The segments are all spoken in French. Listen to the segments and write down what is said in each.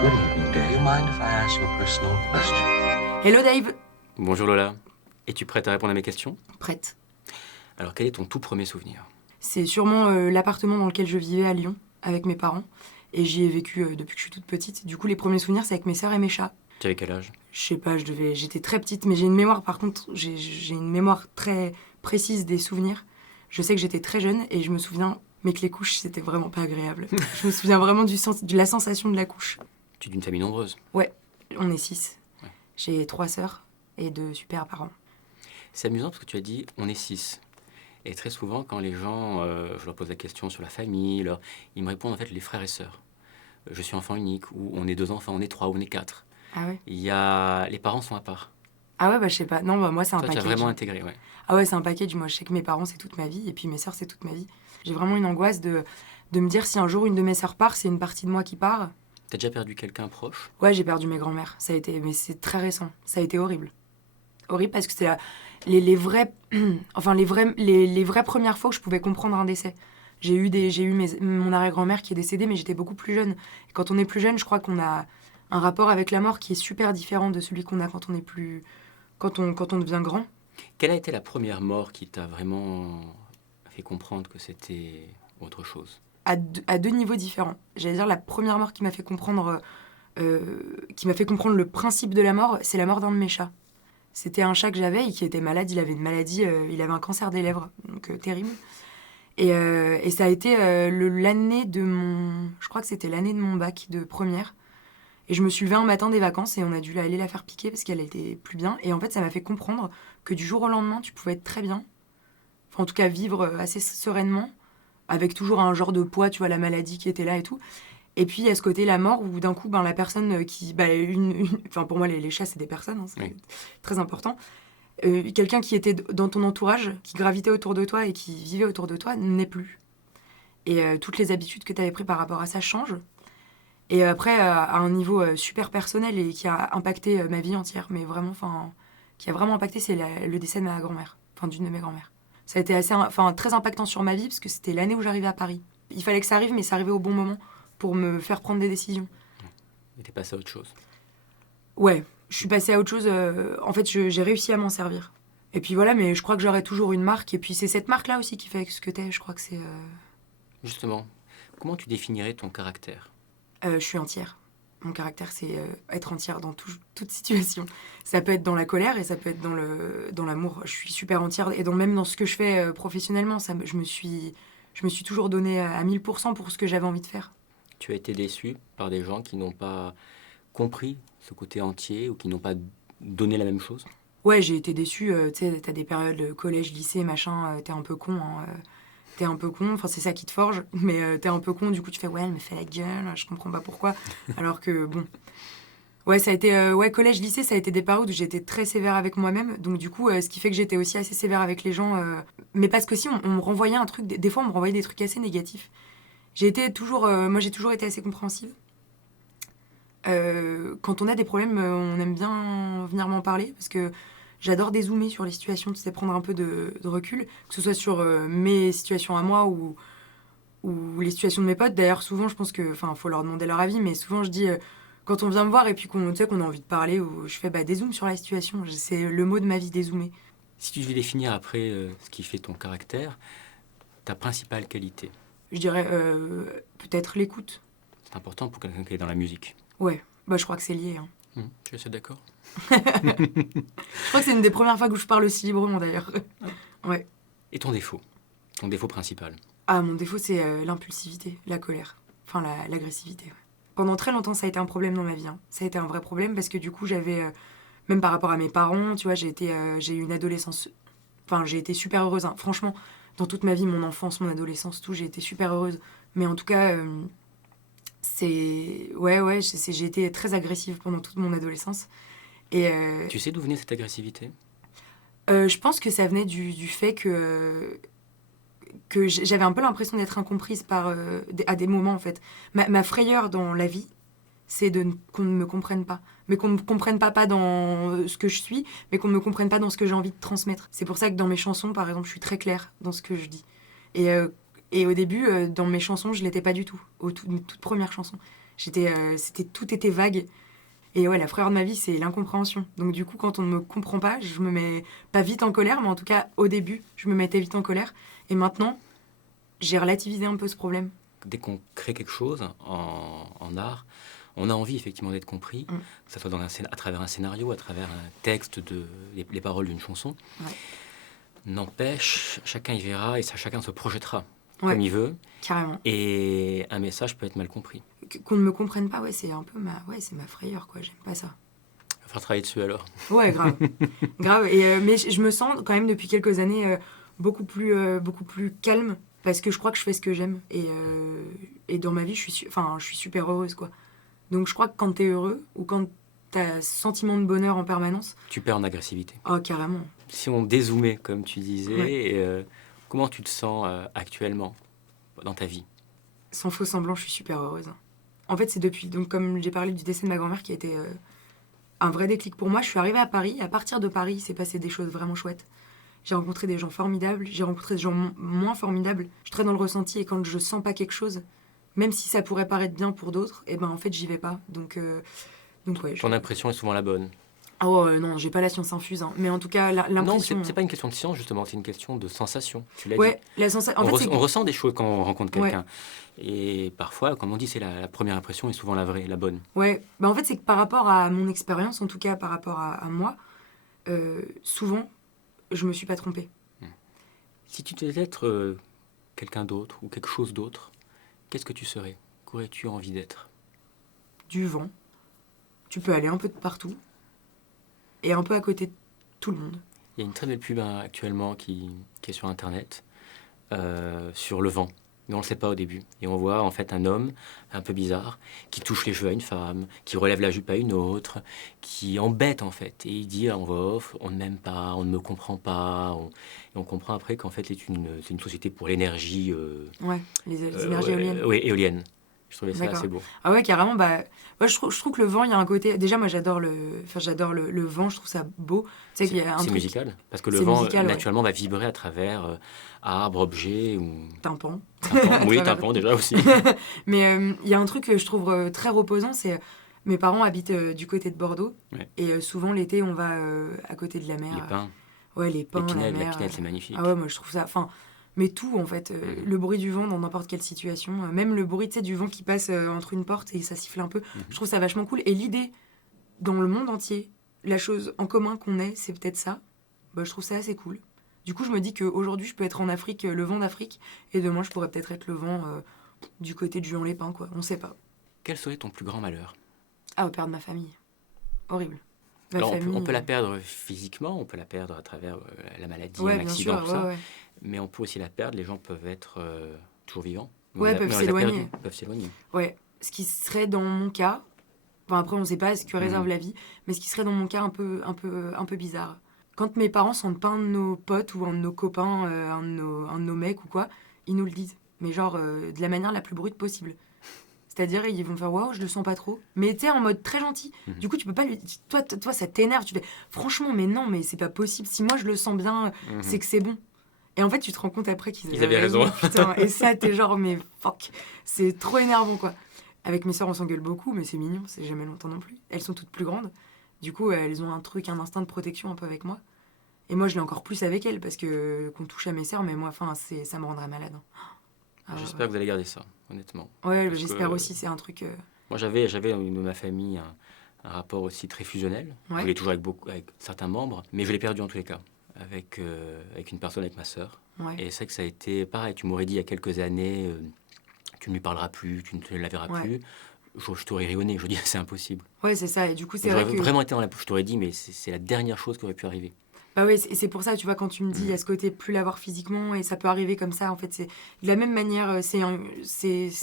Good evening. Do you mind if I ask you a personal question? Hello Dave. Bonjour Lola. Es-tu prête à répondre à mes questions? Prête. Alors, quel est ton tout premier souvenir? C'est sûrement l'appartement dans lequel je vivais à Lyon, avec mes parents. Et j'y ai vécu depuis que je suis toute petite. Du coup, les premiers souvenirs, c'est avec mes sœurs et mes chats. Tu avais quel âge? Je sais pas, j'étais très petite, mais j'ai une mémoire, par contre, j'ai une mémoire très précise des souvenirs. Je sais que j'étais très jeune et je me souviens, mais que les couches, c'était vraiment pas agréable. Je me souviens vraiment de la sensation de la couche. Tu es d'une famille nombreuse? Ouais, on est 6. Ouais. J'ai 3 sœurs et 2 super parents. C'est amusant parce que tu as dit on est 6. Et très souvent, quand les gens, je leur pose la question sur la famille, ils me répondent en fait les frères et sœurs. Je suis enfant unique, ou on est 2 enfants, on est 3, ou on est 4. Ah ouais? Les parents sont à part. Ah ouais, bah je sais pas. Non, bah moi c'est un Toi, tu as package. vraiment intégré, ouais. Ah ouais, c'est un package. Moi, je sais que mes parents, c'est toute ma vie. Et puis mes sœurs, c'est toute ma vie. J'ai vraiment une angoisse de me dire si un jour une de mes sœurs part, c'est une partie de moi qui part. T'as déjà perdu quelqu'un proche? Ouais, j'ai perdu mes grands-mères. Mais c'est très récent. Ça a été horrible. Horrible parce que c'était les vraies... enfin, les vraies premières fois que je pouvais comprendre un décès. J'ai eu mon arrière-grand-mère qui est décédée, mais j'étais beaucoup plus jeune. Et quand on est plus jeune, je crois qu'on a un rapport avec la mort qui est super différent de celui qu'on a quand on est plus... quand on devient grand. Quelle a été la première mort qui t'a vraiment fait comprendre que c'était autre chose? À deux niveaux différents. J'allais dire, la première mort qui m'a fait comprendre le principe de la mort, c'est la mort d'un de mes chats. C'était un chat que j'avais et qui était malade. Il avait une maladie, il avait un cancer des lèvres, donc terrible. Et ça a été l'année de mon... Je crois que c'était l'année de mon bac de première. Et je me suis levée un matin des vacances et on a dû aller la faire piquer parce qu'elle était plus bien. Et en fait, ça m'a fait comprendre que du jour au lendemain, tu pouvais être très bien. Enfin, en tout cas, vivre assez sereinement, avec toujours un genre de poids, tu vois, la maladie qui était là et tout. Et puis, il y a ce côté, la mort, où d'un coup, la personne qui... Enfin, pour moi, les chats, c'est des personnes, hein, c'est Oui. très important. Quelqu'un qui était dans ton entourage, qui gravitait autour de toi et qui vivait autour de toi, n'est plus. Et toutes les habitudes que tu avais prises par rapport à ça changent. Et après, à un niveau super personnel et qui a impacté ma vie entière, mais vraiment, enfin, qui a vraiment impacté, c'est le décès de ma grand-mère, enfin, d'une de mes grand-mères. Ça a été très impactant sur ma vie, parce que c'était l'année où j'arrivais à Paris. Il fallait que ça arrive, mais ça arrivait au bon moment pour me faire prendre des décisions. Et t'es passé à autre chose? Ouais, je suis passée à autre chose. En fait, j'ai réussi à m'en servir. Et puis voilà, mais je crois que j'aurai toujours une marque. Et puis c'est cette marque-là aussi qui fait ce que t'es. Je crois que c'est... Justement, comment tu définirais ton caractère? Je suis entière. Mon caractère, c'est être entière dans toute situation. Ça peut être dans la colère et ça peut être dans l'amour. Je suis super entière. Et même dans ce que je fais professionnellement, je me suis toujours donnée à 1000% pour ce que j'avais envie de faire. Tu as été déçu par des gens qui n'ont pas compris ce côté entier ou qui n'ont pas donné la même chose? Ouais, j'ai été déçue. Tu sais, t'as des périodes collège, lycée, machin, t'es un peu con. Hein, t'es un peu con, enfin c'est ça qui te forge, mais t'es un peu con, du coup tu fais ouais, elle me fait la gueule, je comprends pas pourquoi. Alors que bon. Ouais, ça a été. Collège, lycée, ça a été des périodes où j'étais très sévère avec moi-même, donc du coup, ce qui fait que j'étais aussi assez sévère avec les gens. Mais parce que si, on me renvoyait un truc, des fois on me renvoyait des trucs assez négatifs. Moi j'ai toujours été assez compréhensive. Quand on a des problèmes, on aime bien venir m'en parler, parce que j'adore dézoomer sur les situations, tu sais, prendre un peu de recul, que ce soit sur mes situations à moi ou les situations de mes potes. D'ailleurs, souvent, je pense que, enfin, faut leur demander leur avis, mais souvent, je dis, quand on vient me voir et puis qu'on a envie de parler, ou je fais, dézoome sur la situation. C'est le mot de ma vie, dézoomer. Si tu devais définir après ce qui fait ton caractère, ta principale qualité, Je dirais peut-être l'écoute. c'est important pour quelqu'un qui est dans la musique. Ouais, je crois que c'est lié. Hein. Tu es assez d'accord? Je crois que c'est une des premières fois que je parle aussi librement, d'ailleurs. Ouais. Et ton défaut? Ton défaut principal? Ah, mon défaut, c'est l'impulsivité, la colère. Enfin, l'agressivité, ouais. Pendant très longtemps, ça a été un problème dans ma vie. Hein. Ça a été un vrai problème parce que du coup, j'avais... même par rapport à mes parents, tu vois, j'ai eu une adolescence... Enfin, j'ai été super heureuse. Hein. Franchement, dans toute ma vie, mon enfance, mon adolescence, tout, j'ai été super heureuse. Mais en tout cas, c'est... Ouais, j'ai été très agressive pendant toute mon adolescence. Et... Tu sais d'où venait cette agressivité? Je pense que ça venait du fait que j'avais un peu l'impression d'être incomprise à des moments, en fait. Ma frayeur dans la vie, c'est qu'on ne me comprenne pas. Mais qu'on ne me comprenne pas dans ce que je suis, mais qu'on ne me comprenne pas dans ce que j'ai envie de transmettre. C'est pour ça que dans mes chansons, par exemple, je suis très claire dans ce que je dis. Et au début, dans mes chansons, je ne l'étais pas du tout, aux toutes premières chansons. Tout était vague. Et ouais, la frayeur de ma vie, c'est l'incompréhension. Donc du coup, quand on ne me comprend pas, je me mets pas vite en colère, mais en tout cas, au début, je me mettais vite en colère. Et maintenant, j'ai relativisé un peu ce problème. Dès qu'on crée quelque chose en art, on a envie effectivement d'être compris, que ce soit à travers un scénario, à travers un texte, les paroles d'une chanson. Ouais. N'empêche, chacun y verra et chacun se projettera Ouais, comme il veut. carrément. Et un message peut être mal compris. Qu'on ne me comprenne pas, ouais, c'est un peu c'est ma frayeur, quoi. J'aime pas ça. Il va falloir travailler dessus alors. Ouais, grave. Grave. Et, mais je me sens quand même depuis quelques années beaucoup plus calme parce que je crois que je fais ce que j'aime. Et dans ma vie, je suis super heureuse, quoi. Donc je crois que quand t'es heureux ou quand t'as sentiment de bonheur en permanence... Tu perds en agressivité. Oh, carrément. Si on dézoomait, comme tu disais, Ouais. comment tu te sens actuellement dans ta vie? Sans faux semblant, je suis super heureuse. En fait, c'est depuis... Donc comme j'ai parlé du décès de ma grand-mère qui a été un vrai déclic pour moi, je suis arrivée à Paris. À partir de Paris, il s'est passé des choses vraiment chouettes. J'ai rencontré des gens formidables, j'ai rencontré des gens moins formidables. Je suis très dans le ressenti et quand je sens pas quelque chose, même si ça pourrait paraître bien pour d'autres, et ben en fait, j'y vais pas. Donc ouais. Ton impression est souvent la bonne. Oh non, j'ai pas la science infuse, hein. Mais en tout cas, Non, l'impression... c'est pas une question de science, justement, c'est une question de sensation. Tu l'as Ouais, dit. la sensation... En fait, On ressent des choses quand on rencontre quelqu'un. Et parfois, comme on dit, c'est la première impression est souvent la vraie, la bonne. Ouais, bah en fait, c'est que par rapport à mon expérience, en tout cas par rapport à moi, souvent, je me suis pas trompée. Si tu devais être quelqu'un d'autre ou quelque chose d'autre, qu'est-ce que tu serais? Qu'aurais-tu envie d'être? Du vent, tu peux aller un peu de partout et un peu à côté de tout le monde. Il y a une très belle pub actuellement qui est sur Internet, sur le vent. Mais on ne le sait pas au début. Et on voit en fait un homme un peu bizarre qui touche les cheveux à une femme, qui relève la jupe à une autre, qui embête en fait. Et il dit en voix off, on ne m'aime pas, on ne me comprend pas. Et on comprend après qu'en fait c'est une société pour l'énergie... Ouais, les énergies éoliennes. Oui, éolienne. Je trouvais ça D'accord. assez beau. Ah ouais, carrément, bah... Moi, je trouve que le vent, il y a un côté... Déjà, moi, j'adore le vent, je trouve ça beau. Tu sais qu'il y a un C'est truc... musical, parce que le C'est vent, musical, ouais. naturellement, va vibrer à travers arbres, objets ou... Tympan. Tympan. Oui, travers- tympan déjà aussi. Mais il y a un truc que je trouve très reposant, c'est... Mes parents habitent du côté de Bordeaux. Ouais. Et souvent, l'été, on va à côté de la mer. Les pins, Ouais, les pins, la la mer. pinède, c'est magnifique. Ah ouais, moi, je trouve ça... Enfin, mais tout, en fait. Le bruit du vent dans n'importe quelle situation. Même le bruit, tu sais, du vent qui passe entre une porte et ça siffle un peu. Je trouve ça vachement cool. Et l'idée, dans le monde entier, la chose en commun qu'on ait, c'est peut-être ça. Bah, je trouve ça assez cool. Du coup, je me dis qu'aujourd'hui, je peux être en Afrique, le vent d'Afrique, et demain, je pourrais peut-être être le vent du côté de Juan-les-Pins, quoi. On sait pas. Quel serait ton plus grand malheur? Ah, perdre ma famille. Horrible. Ma Alors, famille... on peut la perdre physiquement, on peut la perdre à travers la maladie, Ouais, un bien accident, sûr, tout ça. ouais. Mais on peut aussi la perdre, les gens peuvent être toujours vivants. Ouais, peuvent mais on les a s'éloigner. perdus, peuvent s'éloigner. Ouais, ce qui serait dans mon cas, enfin après on sait pas ce que réserve la vie, mais ce qui serait dans mon cas un peu bizarre. Quand mes parents sentent pas un de nos potes ou un de nos copains, un de nos mecs ou quoi, ils nous le disent. Mais genre de la manière la plus brute possible. C'est-à-dire ils vont faire waouh, je le sens pas trop. Mais tu sais, en mode très gentil. Du coup, tu peux pas lui. Toi ça t'énerve. Tu fais franchement, mais non, mais c'est pas possible. Si moi je le sens bien, c'est que c'est bon. Et en fait, tu te rends compte après qu'ils Ils avaient raison. Putain. Et ça, t'es genre, mais fuck. C'est trop énervant, quoi. Avec mes sœurs, on s'engueule beaucoup, mais c'est mignon, c'est jamais longtemps non plus. Elles sont toutes plus grandes. Du coup, elles ont un instinct de protection un peu avec moi. Et moi, je l'ai encore plus avec elles, parce que qu'on touche à mes sœurs, mais moi, enfin, ça me rendrait malade. Ah, J'espère que vous allez garder ça, honnêtement. Ouais, Parce j'espère que aussi, c'est un truc... Moi, j'avais au niveau de ma famille un rapport aussi très fusionnel. Ouais. Je l'ai toujours avec certains membres, mais je l'ai perdu en tous les cas. Avec une personne, avec ma sœur. Ouais. Et c'est vrai que ça a été pareil. Tu m'aurais dit il y a quelques années, tu ne lui parleras plus, tu ne la verras plus. Je t'aurais rayonné. Je dis, c'est impossible. Ouais, c'est ça. Et du coup, c'est J'aurais vrai que... vraiment été dans la bouche. Je t'aurais dit, mais c'est la dernière chose qui aurait pu arriver. Bah ouais, c'est pour ça, tu vois, quand tu me dis, il y a ce côté plus l'avoir physiquement, et ça peut arriver comme ça, en fait, c'est de la même manière, c'est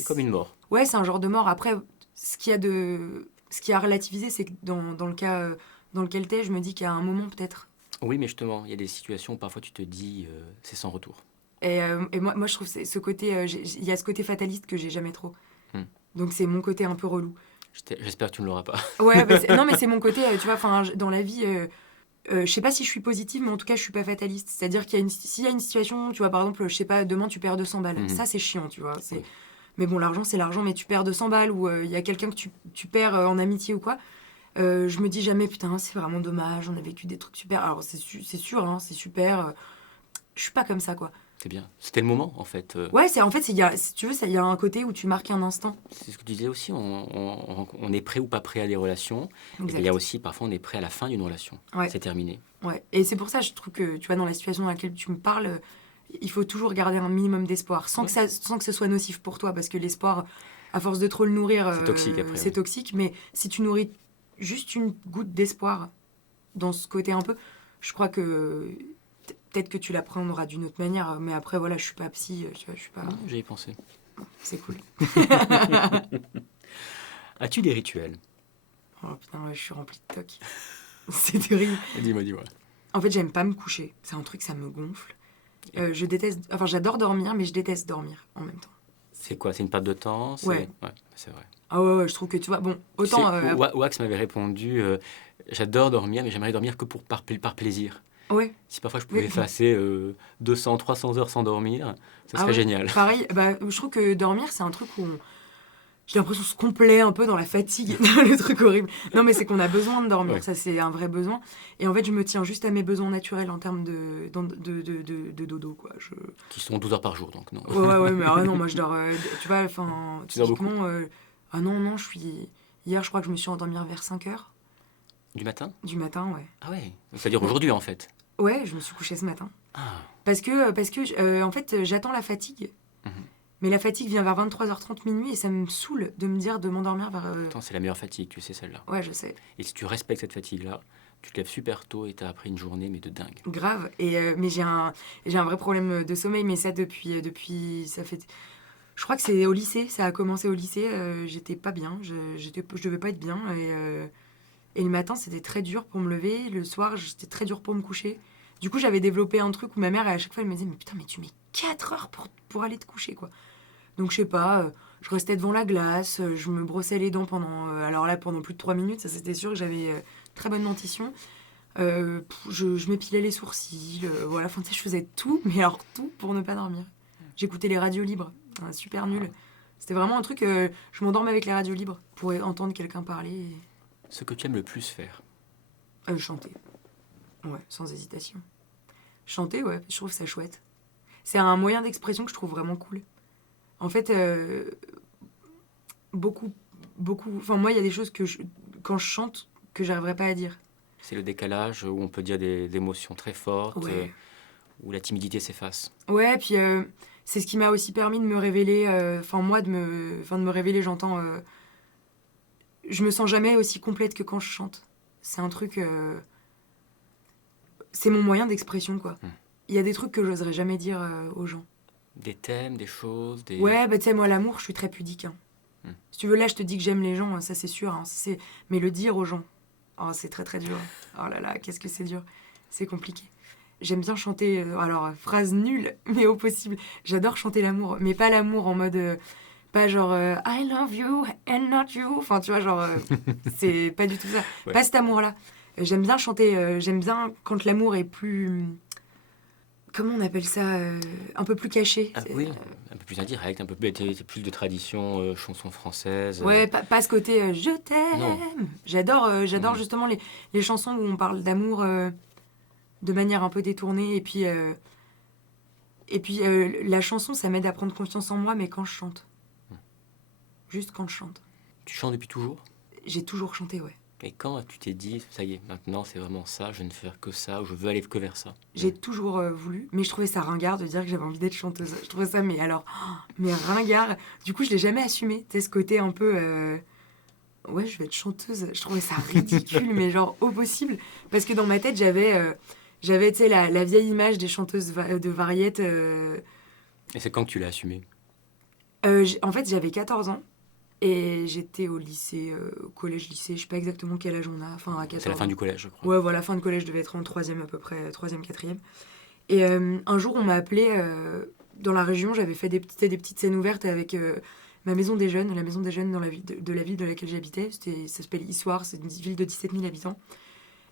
comme une mort. Ouais, c'est un genre de mort. Après, ce qu'il y a à relativiser, c'est que dans le cas dans lequel t'es, je me dis qu'à un moment, peut-être... Oui, mais justement, il y a des situations où parfois tu te dis, c'est sans retour. Et moi, je trouve que ce côté, il y a ce côté fataliste que j'ai jamais trop. Donc c'est mon côté un peu relou. J'espère que tu ne l'auras pas. Ouais, bah non, mais c'est mon côté, tu vois, dans la vie, je sais pas si je suis positive, mais en tout cas, je suis pas fataliste. C'est-à-dire s'il y a une situation, tu vois, par exemple, je sais pas, demain tu perds 200 balles. Ça, c'est chiant, tu vois. Mais bon, l'argent, c'est l'argent, mais tu perds 200 balles ou il y a quelqu'un que tu perds en amitié ou quoi. Je me dis jamais, putain, c'est vraiment dommage, on a vécu des trucs super. Alors, c'est sûr, hein, c'est super. Je suis pas comme ça, quoi. C'est bien. C'était le moment, en fait. Ouais, en fait, si tu veux, il y a un côté où tu marques un instant. C'est ce que tu disais aussi, on est prêt ou pas prêt à des relations. Et Exact. il y a aussi, parfois, on est prêt à la fin d'une relation. Ouais. C'est terminé. Ouais. Et c'est pour ça, je trouve que, tu vois, dans la situation dans laquelle tu me parles, il faut toujours garder un minimum d'espoir, sans que ce soit nocif pour toi, parce que l'espoir, à force de trop le nourrir, C'est toxique après, c'est ouais. toxique. Mais si tu nourris juste une goutte d'espoir dans ce côté un peu, je crois que peut-être que tu l'apprendras d'une autre manière. Mais après, voilà, je suis pas psy, tu vois, je suis pas... J'y ai pensé. C'est cool. As-tu des rituels? Oh putain, ouais, je suis remplie de toc. C'est terrible. Dis-moi. En fait, j'aime pas me coucher. C'est un truc, ça me gonfle. Je déteste... Enfin, j'adore dormir, mais je déteste dormir en même temps. C'est quoi? C'est une perte de temps? Ouais. Ouais, c'est vrai. Ah ouais, je trouve que tu vois... Bon, autant... Wax m'avait répondu j'adore dormir, mais j'aimerais dormir que par plaisir. Ouais. Si parfois je pouvais Oui. effacer 200, 300 heures sans dormir, ça serait ouais. génial. Pareil, je trouve que dormir, c'est un truc où j'ai l'impression qu'on se complaît un peu dans la fatigue. Le truc horrible. Non, mais c'est qu'on a besoin de dormir. Ouais. Ça, c'est un vrai besoin. Et en fait, je me tiens juste à mes besoins naturels en termes de dodo, quoi. Qui sont 12 heures par jour, donc non. Ouais, mais non, moi, je dors... tu vois, enfin... Tu dors beaucoup? Ah non, je suis... Hier, je crois que je me suis endormie vers 5h Du matin? du matin, ouais. Ah ouais. C'est-à-dire aujourd'hui, en fait. Ouais, je me suis couchée ce matin. Ah. Parce que en fait, j'attends la fatigue. Mhm. Mais la fatigue vient vers 23h30 minuit et ça me saoule de me dire de m'endormir vers... Attends, c'est la meilleure fatigue, tu sais, celle-là. Ouais, je sais. Et si tu respectes cette fatigue-là, tu te lèves super tôt et t'as appris une journée, mais de dingue. Grave. Mais j'ai un vrai problème de sommeil, mais ça depuis ça fait... Je crois que c'est au lycée, ça a commencé au lycée. J'étais pas bien, je devais pas être bien. Et le matin, c'était très dur pour me lever. Le soir, c'était très dur pour me coucher. Du coup, j'avais développé un truc où ma mère, à chaque fois, elle me disait « Mais putain, mais tu mets 4 heures pour aller te coucher, quoi. » Donc, je sais pas, je restais devant la glace, je me brossais les dents pendant plus de 3 minutes. Ça, c'était sûr que j'avais très bonne dentition. Je m'épilais les sourcils, voilà. Enfin, tu sais, je faisais tout, mais alors tout pour ne pas dormir. J'écoutais les radios libres, super nul. C'était vraiment un truc, je m'endormais avec les radios libres pour entendre quelqu'un parler. Ce que tu aimes le plus faire? Chanter. Ouais, sans hésitation. Chanter, ouais, je trouve ça chouette. C'est un moyen d'expression que je trouve vraiment cool. En fait, beaucoup... Enfin, moi, il y a des choses quand je chante, que j'arriverais pas à dire. C'est le décalage où on peut dire des émotions très fortes, Ouais. où la timidité s'efface. Ouais, puis c'est ce qui m'a aussi permis de me révéler... Enfin, moi, de me révéler, j'entends... je me sens jamais aussi complète que quand je chante. C'est un truc... c'est mon moyen d'expression, quoi. Il y a des trucs que j'oserais jamais dire aux gens. Des thèmes, des choses, des... Ouais, tu sais, moi, l'amour, je suis très pudique. Hein. Si tu veux, là, je te dis que j'aime les gens, ça, c'est sûr. Hein, mais le dire aux gens, c'est très, très dur. Oh là là, qu'est-ce que c'est dur. C'est compliqué. J'aime bien chanter, alors, phrase nulle, mais au possible. J'adore chanter l'amour, mais pas l'amour en mode... pas genre I love you and not you. Enfin, tu vois, genre, c'est pas du tout ça. Ouais. Pas cet amour-là. J'aime bien chanter, j'aime bien quand l'amour est plus... Comment on appelle ça un peu plus caché. Ah, oui, un peu plus indirect, un peu plus de tradition chanson française. Ouais, pas ce côté je Non. t'aime. J'adore justement les chansons où on parle d'amour de manière un peu détournée. Et puis la chanson, ça m'aide à prendre confiance en moi, mais quand je chante. Juste quand je chante. Tu chantes depuis toujours? J'ai toujours chanté, ouais. Et quand tu t'es dit, ça y est, maintenant c'est vraiment ça, je ne veux faire que ça, ou je veux aller que vers ça? J'ai toujours voulu, mais je trouvais ça ringard de dire que j'avais envie d'être chanteuse. Je trouvais ça, mais ringard. Du coup, je l'ai jamais assumé. Tu sais, ce côté un peu... ouais, je vais être chanteuse. Je trouvais ça ridicule, mais genre au possible. Parce que dans ma tête, j'avais tu sais, la vieille image des chanteuses de variétés. Et c'est quand que tu l'as assumé? En fait, j'avais 14 ans. Et j'étais au lycée, au collège-lycée, je sais pas exactement quel âge on a, enfin à 14 ans. C'est la fin du collège, je crois. Ouais, voilà, fin de collège, je devais être en 3e à peu près, 3e, 4e. Et un jour, on m'a appelée dans la région, j'avais fait des petites scènes ouvertes avec ma maison des jeunes, la maison des jeunes dans la ville de la ville de laquelle j'habitais. Ça s'appelle Issoire, c'est une ville de 17 000 habitants.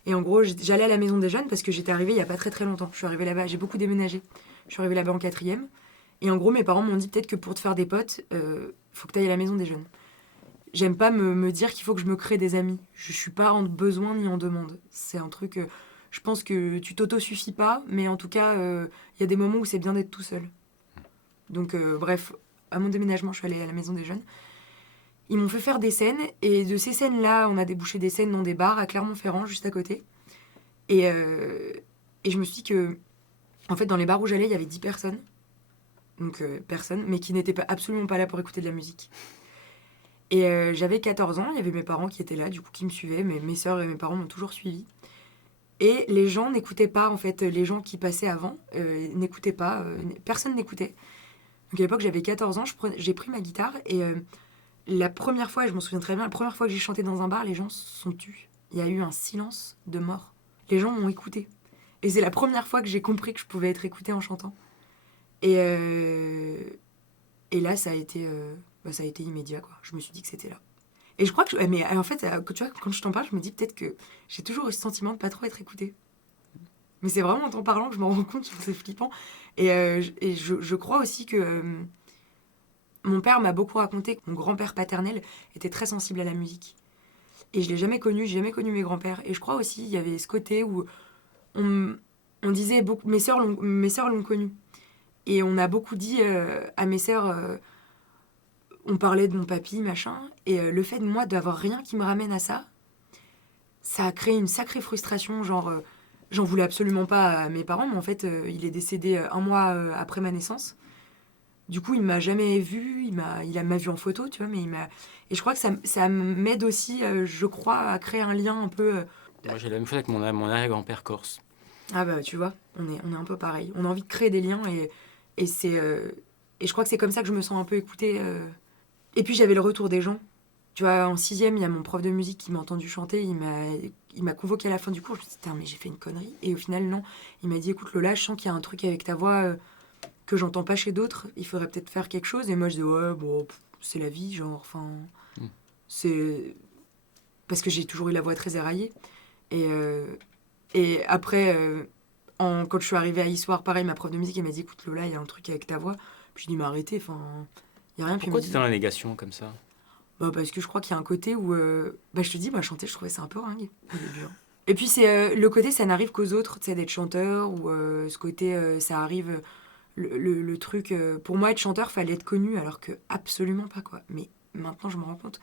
Et en gros, j'allais à la maison des jeunes parce que j'étais arrivée il y a pas très très longtemps. Je suis arrivée là-bas, j'ai beaucoup déménagé. Je suis arrivée là-bas en 4e. Et en gros, mes parents m'ont dit peut-être que pour te faire des potes, faut que tu ailles à la maison des jeunes. J'aime pas me dire qu'il faut que je me crée des amis. Je suis pas en besoin ni en demande. C'est un truc... je pense que tu t'auto-suffis pas, mais en tout cas, il y a des moments où c'est bien d'être tout seul. Donc, bref, à mon déménagement, je suis allée à la maison des jeunes. Ils m'ont fait faire des scènes, et de ces scènes-là, on a débouché des scènes dans des bars à Clermont-Ferrand, juste à côté. Et je me suis dit que, en fait, dans les bars où j'allais, il y avait 10 personnes. Donc, personnes, mais qui n'étaient absolument pas là pour écouter de la musique. Et j'avais 14 ans, il y avait mes parents qui étaient là, du coup, qui me suivaient. Mais mes sœurs et mes parents m'ont toujours suivie. Et les gens n'écoutaient pas, en fait, les gens qui passaient avant n'écoutaient pas, personne n'écoutait. Donc à l'époque, j'avais 14 ans, j'ai pris ma guitare et la première fois, et je m'en souviens très bien, la première fois que j'ai chanté dans un bar, les gens se sont tus. Il y a eu un silence de mort. Les gens m'ont écouté. Et c'est la première fois que j'ai compris que je pouvais être écoutée en chantant. Et là, ça a été immédiat, quoi. Je me suis dit que c'était là. Et je crois que... Mais en fait, tu vois, quand je t'en parle, je me dis peut-être que j'ai toujours eu ce sentiment de pas trop être écoutée. Mais c'est vraiment en t'en parlant que je m'en rends compte, c'est flippant. Et je crois aussi que mon père m'a beaucoup raconté que mon grand-père paternel était très sensible à la musique. Et je l'ai jamais connu, j'ai jamais connu mes grands-pères. Et je crois aussi, il y avait ce côté où on disait beaucoup... Mes sœurs l'ont connu. Et on a beaucoup dit à mes sœurs... on parlait de mon papy, machin. Et le fait de moi d'avoir rien qui me ramène à ça, ça a créé une sacrée frustration, genre... j'en voulais absolument pas à mes parents, mais en fait, il est décédé 1 mois après ma naissance. Du coup, il m'a jamais vue, il m'a vue en photo, tu vois, mais il m'a... Et je crois que ça m'aide aussi, je crois, à créer un lien un peu... Moi, j'ai la même chose avec mon arrière-grand-père corse. Ah bah, tu vois, on est un peu pareil. On a envie de créer des liens et c'est... et je crois que c'est comme ça que je me sens un peu écoutée. Et puis, j'avais le retour des gens. Tu vois, en 6e, il y a mon prof de musique qui m'a entendu chanter, il m'a convoqué à la fin du cours. Je me suis dit, mais j'ai fait une connerie. Et au final, non. Il m'a dit, écoute Lola, je sens qu'il y a un truc avec ta voix que j'entends pas chez d'autres. Il faudrait peut-être faire quelque chose. Et moi, je dis, ouais, bon, c'est la vie, genre, enfin... C'est... Parce que j'ai toujours eu la voix très éraillée. Et après, quand je suis arrivée à Issoire, pareil, ma prof de musique, elle m'a dit, écoute Lola, il y a un truc avec ta voix. Puis je dis, mais arrêtez, enfin... Il y a rien. Pourquoi tu étais dans la négation, comme ça ? Bah parce que je crois qu'il y a un côté où... je te dis, moi, chanter, je trouvais ça un peu ringue au début. Et puis, c'est le côté, ça n'arrive qu'aux autres, tu sais, d'être chanteur, ou ce côté, ça arrive... Le truc... pour moi, être chanteur, fallait être connu, alors que absolument pas, quoi. Mais maintenant, je me rends compte.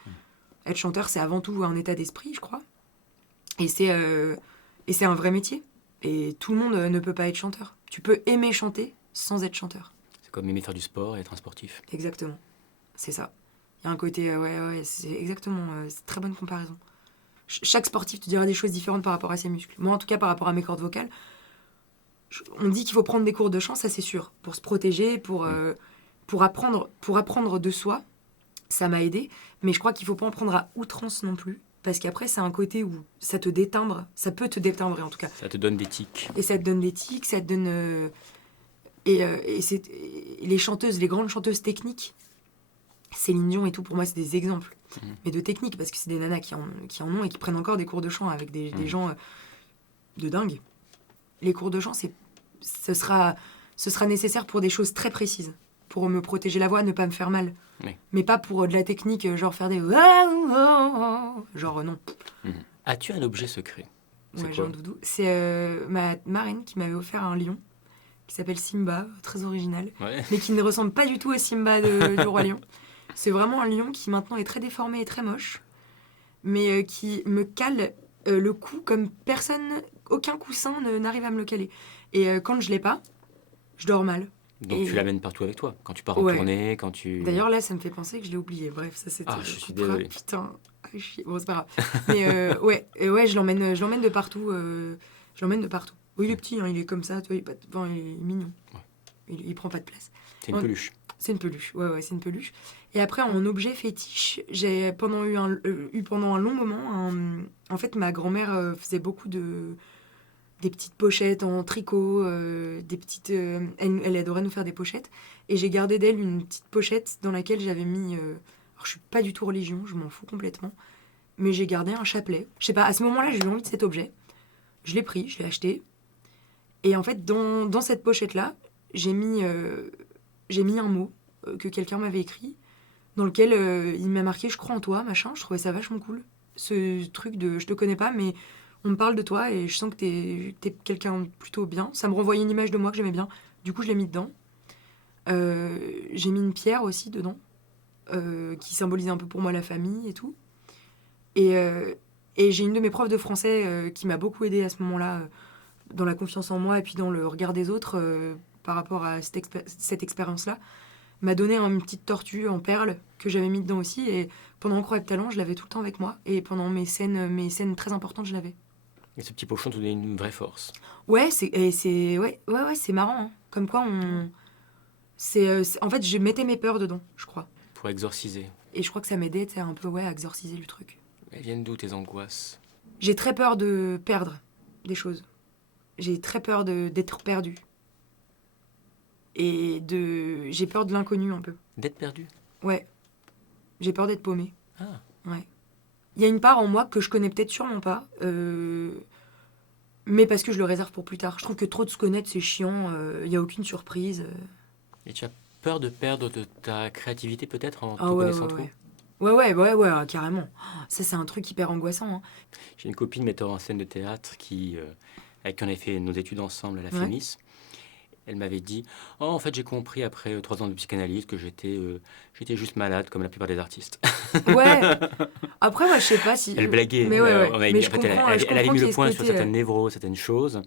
Être chanteur, c'est avant tout un état d'esprit, je crois. Et c'est un vrai métier. Et tout le monde ne peut pas être chanteur. Tu peux aimer chanter sans être chanteur. C'est comme aimer faire du sport et être un sportif. Exactement. C'est ça. Il y a un côté, ouais, c'est exactement, c'est une très bonne comparaison. Chaque sportif te dira des choses différentes par rapport à ses muscles. Moi, en tout cas, par rapport à mes cordes vocales, on dit qu'il faut prendre des cours de chant, ça c'est sûr, pour se protéger, pour apprendre de soi. Ça m'a aidé, mais je crois qu'il faut pas en prendre à outrance non plus, parce qu'après, c'est un côté où ça te détimbre, ça peut te détimbrer en tout cas. Ça te donne des tics. Et ça te donne des tics, ça te donne... Et les chanteuses, les grandes chanteuses techniques, Céline Dion et tout, pour moi, c'est des exemples. Mais de technique, parce que c'est des nanas qui en ont et qui prennent encore des cours de chant avec des gens de dingue. Les cours de chant, ce sera nécessaire pour des choses très précises. Pour me protéger la voix, ne pas me faire mal. Oui. Mais pas pour de la technique, genre faire des... Genre, non. As-tu un objet secret ? Ouais, j'ai un doudou. C'est ma marraine qui m'avait offert un lion qui s'appelle Simba, très original, mais qui ne ressemble pas du tout à Simba du Roi Lion. C'est vraiment un lion qui maintenant est très déformé et très moche, mais qui me cale le cou comme aucun coussin n'arrive à me le caler. Et quand je l'ai pas, je dors mal. Donc tu l'amènes partout avec toi, quand tu pars en tournée, quand tu... D'ailleurs là, ça me fait penser que je l'ai oublié. Bref, ça c'était... je suis désolé. Putain, bon c'est pas grave. Mais ouais, je l'emmène de partout. Je l'emmène de partout. Oui, il est petit, hein, il est comme ça, tu vois, il est mignon. Ouais. Il prend pas de place. C'est une peluche. C'est une peluche, ouais, c'est une peluche. Et après, en objet fétiche, j'ai eu pendant un long moment... En fait, ma grand-mère faisait beaucoup des petites pochettes en tricot, des petites... elle adorait nous faire des pochettes. Et j'ai gardé d'elle une petite pochette dans laquelle j'avais mis... alors, je suis pas du tout religion, je m'en fous complètement. Mais j'ai gardé un chapelet. Je sais pas, à ce moment-là, j'ai eu envie de cet objet. Je l'ai pris, je l'ai acheté. Et en fait, dans cette pochette-là, j'ai mis j'ai mis un mot que quelqu'un m'avait écrit, dans lequel il m'a marqué « Je crois en toi », machin. Je trouvais ça vachement cool. Ce truc de « je te connais pas, mais on me parle de toi et je sens que t'es quelqu'un de plutôt bien ». Ça me renvoyait une image de moi que j'aimais bien. Du coup, je l'ai mis dedans. J'ai mis une pierre aussi dedans, qui symbolisait un peu pour moi la famille et tout. Et j'ai une de mes profs de français qui m'a beaucoup aidée à ce moment-là, dans la confiance en moi et puis dans le regard des autres par rapport à cette expérience-là, m'a donné une petite tortue en perles que j'avais mis dedans aussi. Et pendant Incroyable Talent, je l'avais tout le temps avec moi. Et pendant mes scènes très importantes, je l'avais. Et ce petit pochon te donnait une vraie force. Ouais, c'est marrant. Hein. Comme quoi, en fait, je mettais mes peurs dedans, je crois. Pour exorciser. Et je crois que ça m'aidait un peu à exorciser le truc. Elles viennent d'où tes angoisses? J'ai très peur de perdre des choses. J'ai très peur d'être perdue. Et j'ai peur de l'inconnu un peu. D'être perdu? Ouais. J'ai peur d'être paumée. Ah. Ouais. Il y a une part en moi que je connais peut-être sûrement pas, mais parce que je le réserve pour plus tard. Je trouve que trop de se connaître, c'est chiant, il y a aucune surprise. Et tu as peur de perdre de ta créativité peut-être en te Ah ouais, connaissant trop? Ouais, carrément. Ça, c'est un truc hyper angoissant. Hein. J'ai une copine metteur en scène de théâtre avec qui on avait fait nos études ensemble à la Ouais. FEMIS. Elle m'avait dit « Oh, en fait, j'ai compris après 3 ans de psychanalyse que j'étais juste malade comme la plupart des artistes. » Ouais. Après, moi, je sais pas si. Elle blaguait. Mais ouais. On avait Mais mis- je en fait, elle, comprends, elle- je elle avait comprends mis qu'il y le ait ce point sur côté, certaines névros, certaines choses.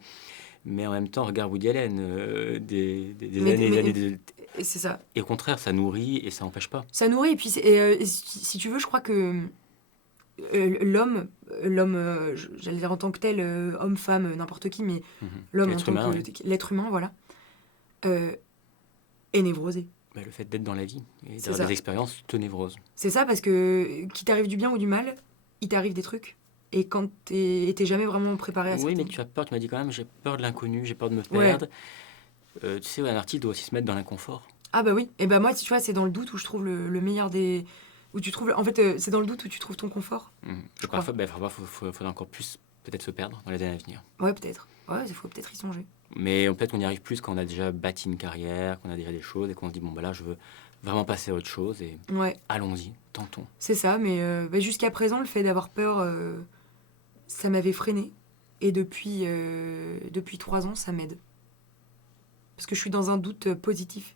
Mais en même temps, regarde Woody Allen, des Mais- années et mais- des années. Et c'est ça. Et au contraire, ça nourrit et ça n'empêche pas. Ça nourrit. Et puis, si tu veux, je crois que l'homme, j'allais dire en tant que tel, homme, femme, n'importe qui, mais Mhm. l'homme en L'être tant humain, que oui. l'être humain, voilà, est névrosé. Bah, le fait d'être dans la vie et C'est d'avoir ça. des expériences te névrose. C'est ça, parce que qu'il t'arrive du bien ou du mal, il t'arrive des trucs. Et quand t'es jamais vraiment préparé à ça. Oui, mais tu as peur, tu m'as dit quand même, j'ai peur de l'inconnu, j'ai peur de me Ouais. perdre. Tu sais, un artiste doit aussi se mettre dans l'inconfort. Ah bah oui. Et bah moi, tu vois, c'est dans le doute où je trouve le meilleur des... Où tu trouves... En fait, c'est dans le doute où tu trouves ton confort. Et parfois, faudra encore plus peut-être se perdre dans les années à venir. Ouais, peut-être. Ouais, il faut peut-être y songer. Mais peut-être qu'on y arrive plus quand on a déjà bâti une carrière, qu'on a déjà des choses et qu'on se dit, bon, bah là, je veux vraiment passer à autre chose et Ouais, allons-y, tentons. c'est ça. Mais bah, jusqu'à présent, le fait d'avoir peur, ça m'avait freiné. Et depuis 3 ans, ça m'aide. Parce que je suis dans un doute positif,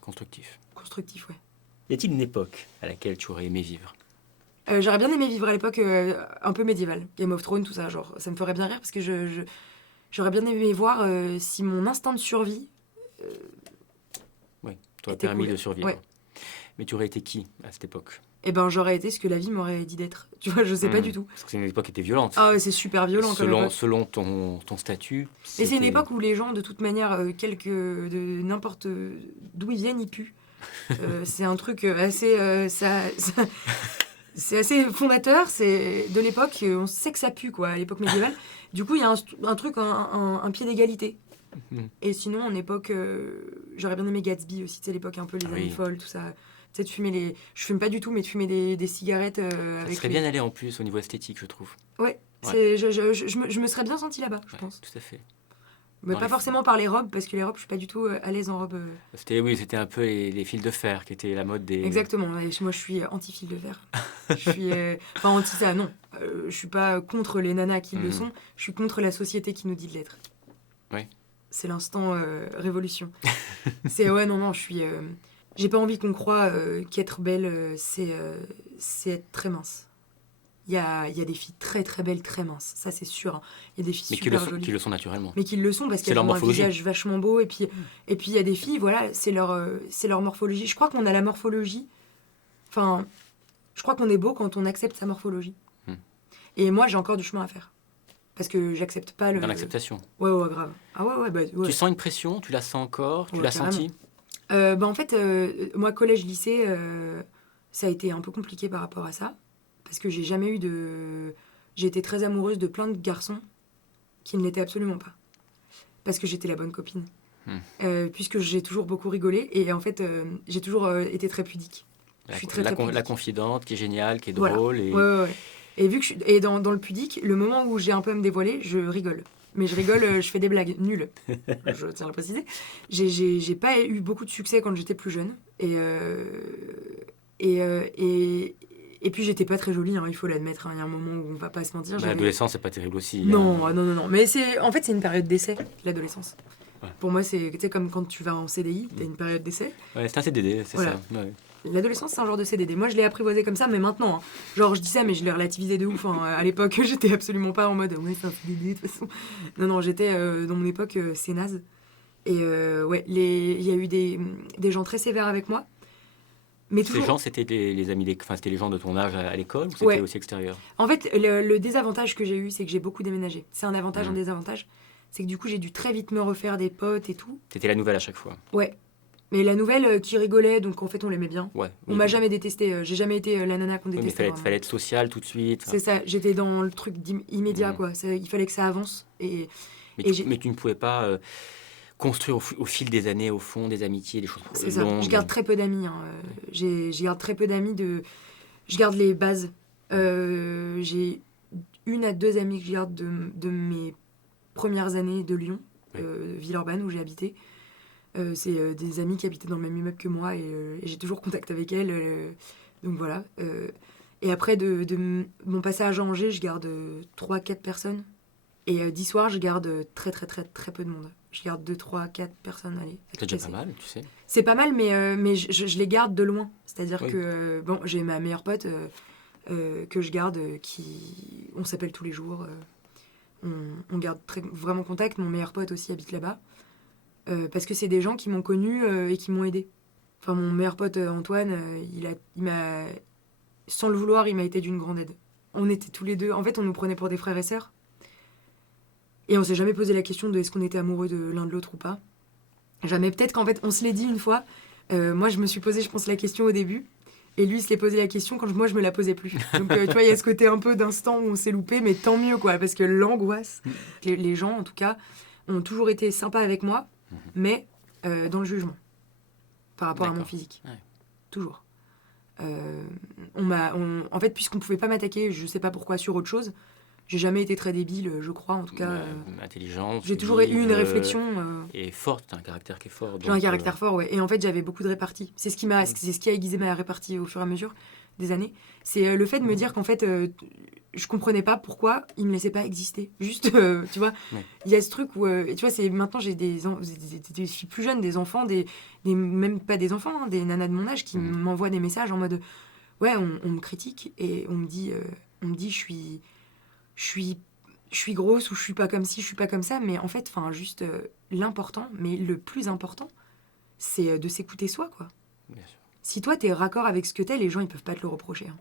Constructif. constructif, ouais. Y a-t-il une époque à laquelle tu aurais aimé vivre? J'aurais bien aimé vivre à l'époque un peu médiévale. Game of Thrones, tout ça, genre, ça me ferait bien rire parce que j'aurais bien aimé voir si mon instinct de survie... Oui, t'aurais Était permis cool. de survivre. Ouais. Mais tu aurais été qui à cette époque? Eh ben, j'aurais été ce que la vie m'aurait dit d'être. Tu vois, je sais pas du tout. Parce que c'est une époque qui était violente. Ah ouais, c'est super violent comme époque. Selon ton statut. Et c'est une c'était- époque où les gens, de toute manière, de n'importe d'où ils viennent, ils puent. C'est un truc assez... c'est assez fondateur, c'est de l'époque, on sait que ça pue, quoi, à l'époque médiévale. Du coup, il y a un truc, un pied d'égalité. Mhm. Et sinon, en époque, j'aurais bien aimé Gatsby aussi, tu sais, l'époque un peu les Ah années oui. folles, tout ça. Tu sais, de fumer les... Je fume pas du tout, mais de fumer des cigarettes Ça avec serait les... bien allé en plus au niveau esthétique, je trouve. Ouais, Ouais. je me serais bien sentie là-bas, je Ouais, pense. tout à fait. Mais Dans pas les- forcément par les robes, parce que les robes, je suis pas du tout à l'aise en robe. C'était un peu les fils de fer qui étaient la mode des. Exactement, ouais, moi je suis anti-fil de fer. Je suis... Enfin, anti ça, non. Je suis pas contre les nanas qui le Mhm. sont, je suis contre la société qui nous dit de l'être. Ouais. C'est l'instant révolution. Ouais, non, je suis... J'ai pas envie qu'on croie qu'être belle, c'est être très mince. Il y a des filles très très belles, très minces, ça c'est sûr. Hein. Il y a des filles Mais qui super jolies. le sont naturellement. Mais qui le sont parce C'est qu'elles leur ont un morphologie. visage vachement beau. Et puis il y a des filles, voilà, c'est leur morphologie. Je crois qu'on a la morphologie. Enfin, je crois qu'on est beau quand on accepte sa morphologie. Hmm. Et moi, j'ai encore du chemin à faire. Parce que j'accepte pas le... Dans l'acceptation. Ouais, grave. Ah ouais, ouais. Tu sens une pression, tu la sens encore, tu Ouais, l'as carrément. senti? En fait, moi, collège, lycée, ça a été un peu compliqué par rapport à ça. Parce que j'ai jamais eu de... J'ai été très amoureuse de plein de garçons qui ne l'étaient absolument pas. Parce que j'étais la bonne copine. Puisque j'ai toujours beaucoup rigolé. Et en fait, j'ai toujours été très pudique. Je suis très, très La pudique. confidente qui est géniale, qui est Voilà. drôle. Et... Ouais. Et vu que dans le pudique, le moment où j'ai un peu à me dévoiler, je rigole. mais je rigole, je fais des blagues nulles. Je tiens à le préciser. J'ai pas eu beaucoup de succès quand j'étais plus jeune. Et puis j'étais pas très jolie, hein, il faut l'admettre. Il y a un moment où on va pas se mentir. L'adolescence, c'est pas terrible aussi. Non, non. Mais en fait, c'est une période d'essai, l'adolescence. Ouais. Pour moi, c'est comme quand tu vas en CDI, t'as une période d'essai. Ouais, c'est un CDD, c'est Voilà. ça. Ouais. L'adolescence, c'est un genre de CDD. Moi, je l'ai apprivoisé comme ça, mais maintenant, hein. Genre, je dis ça, mais je l'ai relativisé de ouf. Hein. À l'époque, j'étais absolument pas en mode ouais, c'est un CDD de toute façon. Non, j'étais dans mon époque, c'est naze. Et ouais, il y a eu des gens très sévères avec moi. Mais Ces toujours... gens, c'était les amis, enfin, c'était les gens de ton âge à l'école ou c'était Ouais. aussi extérieur? En fait, le désavantage que j'ai eu, c'est que j'ai beaucoup déménagé. C'est un avantage, Mhm. un désavantage. C'est que du coup, j'ai dû très vite me refaire des potes et tout. C'était la nouvelle à chaque fois. Ouais. Mais la nouvelle qui rigolait, donc en fait, on l'aimait bien. Ouais. On m'a jamais détesté. J'ai jamais été la nana qu'on Oui, mais détestait. il vraiment. fallait être social tout de suite. C'est ça, j'étais dans le truc immédiat, Mhm. quoi. Il fallait que ça avance. Et Mais j'ai- tu ne pouvais pas construire au fil des années, au fond, des amitiés, des choses c'est ça. longues. Je garde très peu d'amis. Hein. Je garde très peu d'amis. Je garde les bases. J'ai 1 à 2 amis que je garde de mes premières années de Lyon, Oui. Villeurbanne, où j'ai habité. C'est des amis qui habitaient dans le même immeuble que moi et j'ai toujours contact avec elles. Donc voilà. Et après, de mon passage à Angers, je garde 3-4 personnes. Et 10 soirs, je garde très peu de monde. Je garde 2, 3, 4 personnes. Allez, C'est déjà pas mal, tu sais. c'est pas mal, mais je les garde de loin. C'est-à-dire Oui. que bon, j'ai ma meilleure pote que je garde, on s'appelle tous les jours. On garde vraiment contact. Mon meilleur pote aussi habite là-bas. Parce que c'est des gens qui m'ont connu et qui m'ont aidé. Enfin, mon meilleur pote Antoine, il m'a, sans le vouloir, il m'a été d'une grande aide. On était tous les deux, en fait, on nous prenait pour des frères et sœurs. Et on s'est jamais posé la question de est-ce qu'on était amoureux de l'un de l'autre ou pas. Jamais. Peut-être qu'en fait, on se l'est dit une fois. Moi, je me suis posé, je pense, la question au début. Et lui, il se l'est posé la question quand moi, je me la posais plus. Donc, tu vois, il y a ce côté un peu d'instant où on s'est loupé, mais tant mieux, quoi. Parce que l'angoisse, les gens, en tout cas, ont toujours été sympas avec moi, mais dans le jugement. Par rapport à mon D'accord. physique. Ouais. Toujours. En fait, puisqu'on pouvait pas m'attaquer, je sais pas pourquoi, sur autre chose, j'ai jamais été très débile, je crois, en tout cas. Intelligente. J'ai toujours eu une vive, réflexion. Et forte, t'as un caractère qui est fort. J'ai un caractère fort, ouais. Et en fait, j'avais beaucoup de réparties. C'est ce qui a aiguisé ma répartie au fur et à mesure des années. C'est le fait de me dire qu'en fait, je comprenais pas pourquoi ils me laissaient pas exister. Juste, tu vois, Ouais. il y a ce truc où, tu vois, maintenant j'ai des filles plus jeunes, des enfants, même pas des enfants, hein, des nanas de mon âge qui m'envoient des messages en mode, ouais, on me critique et on me dit, je suis grosse ou je suis pas comme ci, je suis pas comme ça, mais en fait, enfin, juste l'important, mais le plus important, c'est de s'écouter soi, quoi. Bien sûr. Si toi, t'es raccord avec ce que t'es, les gens, ils peuvent pas te le reprocher. Hein.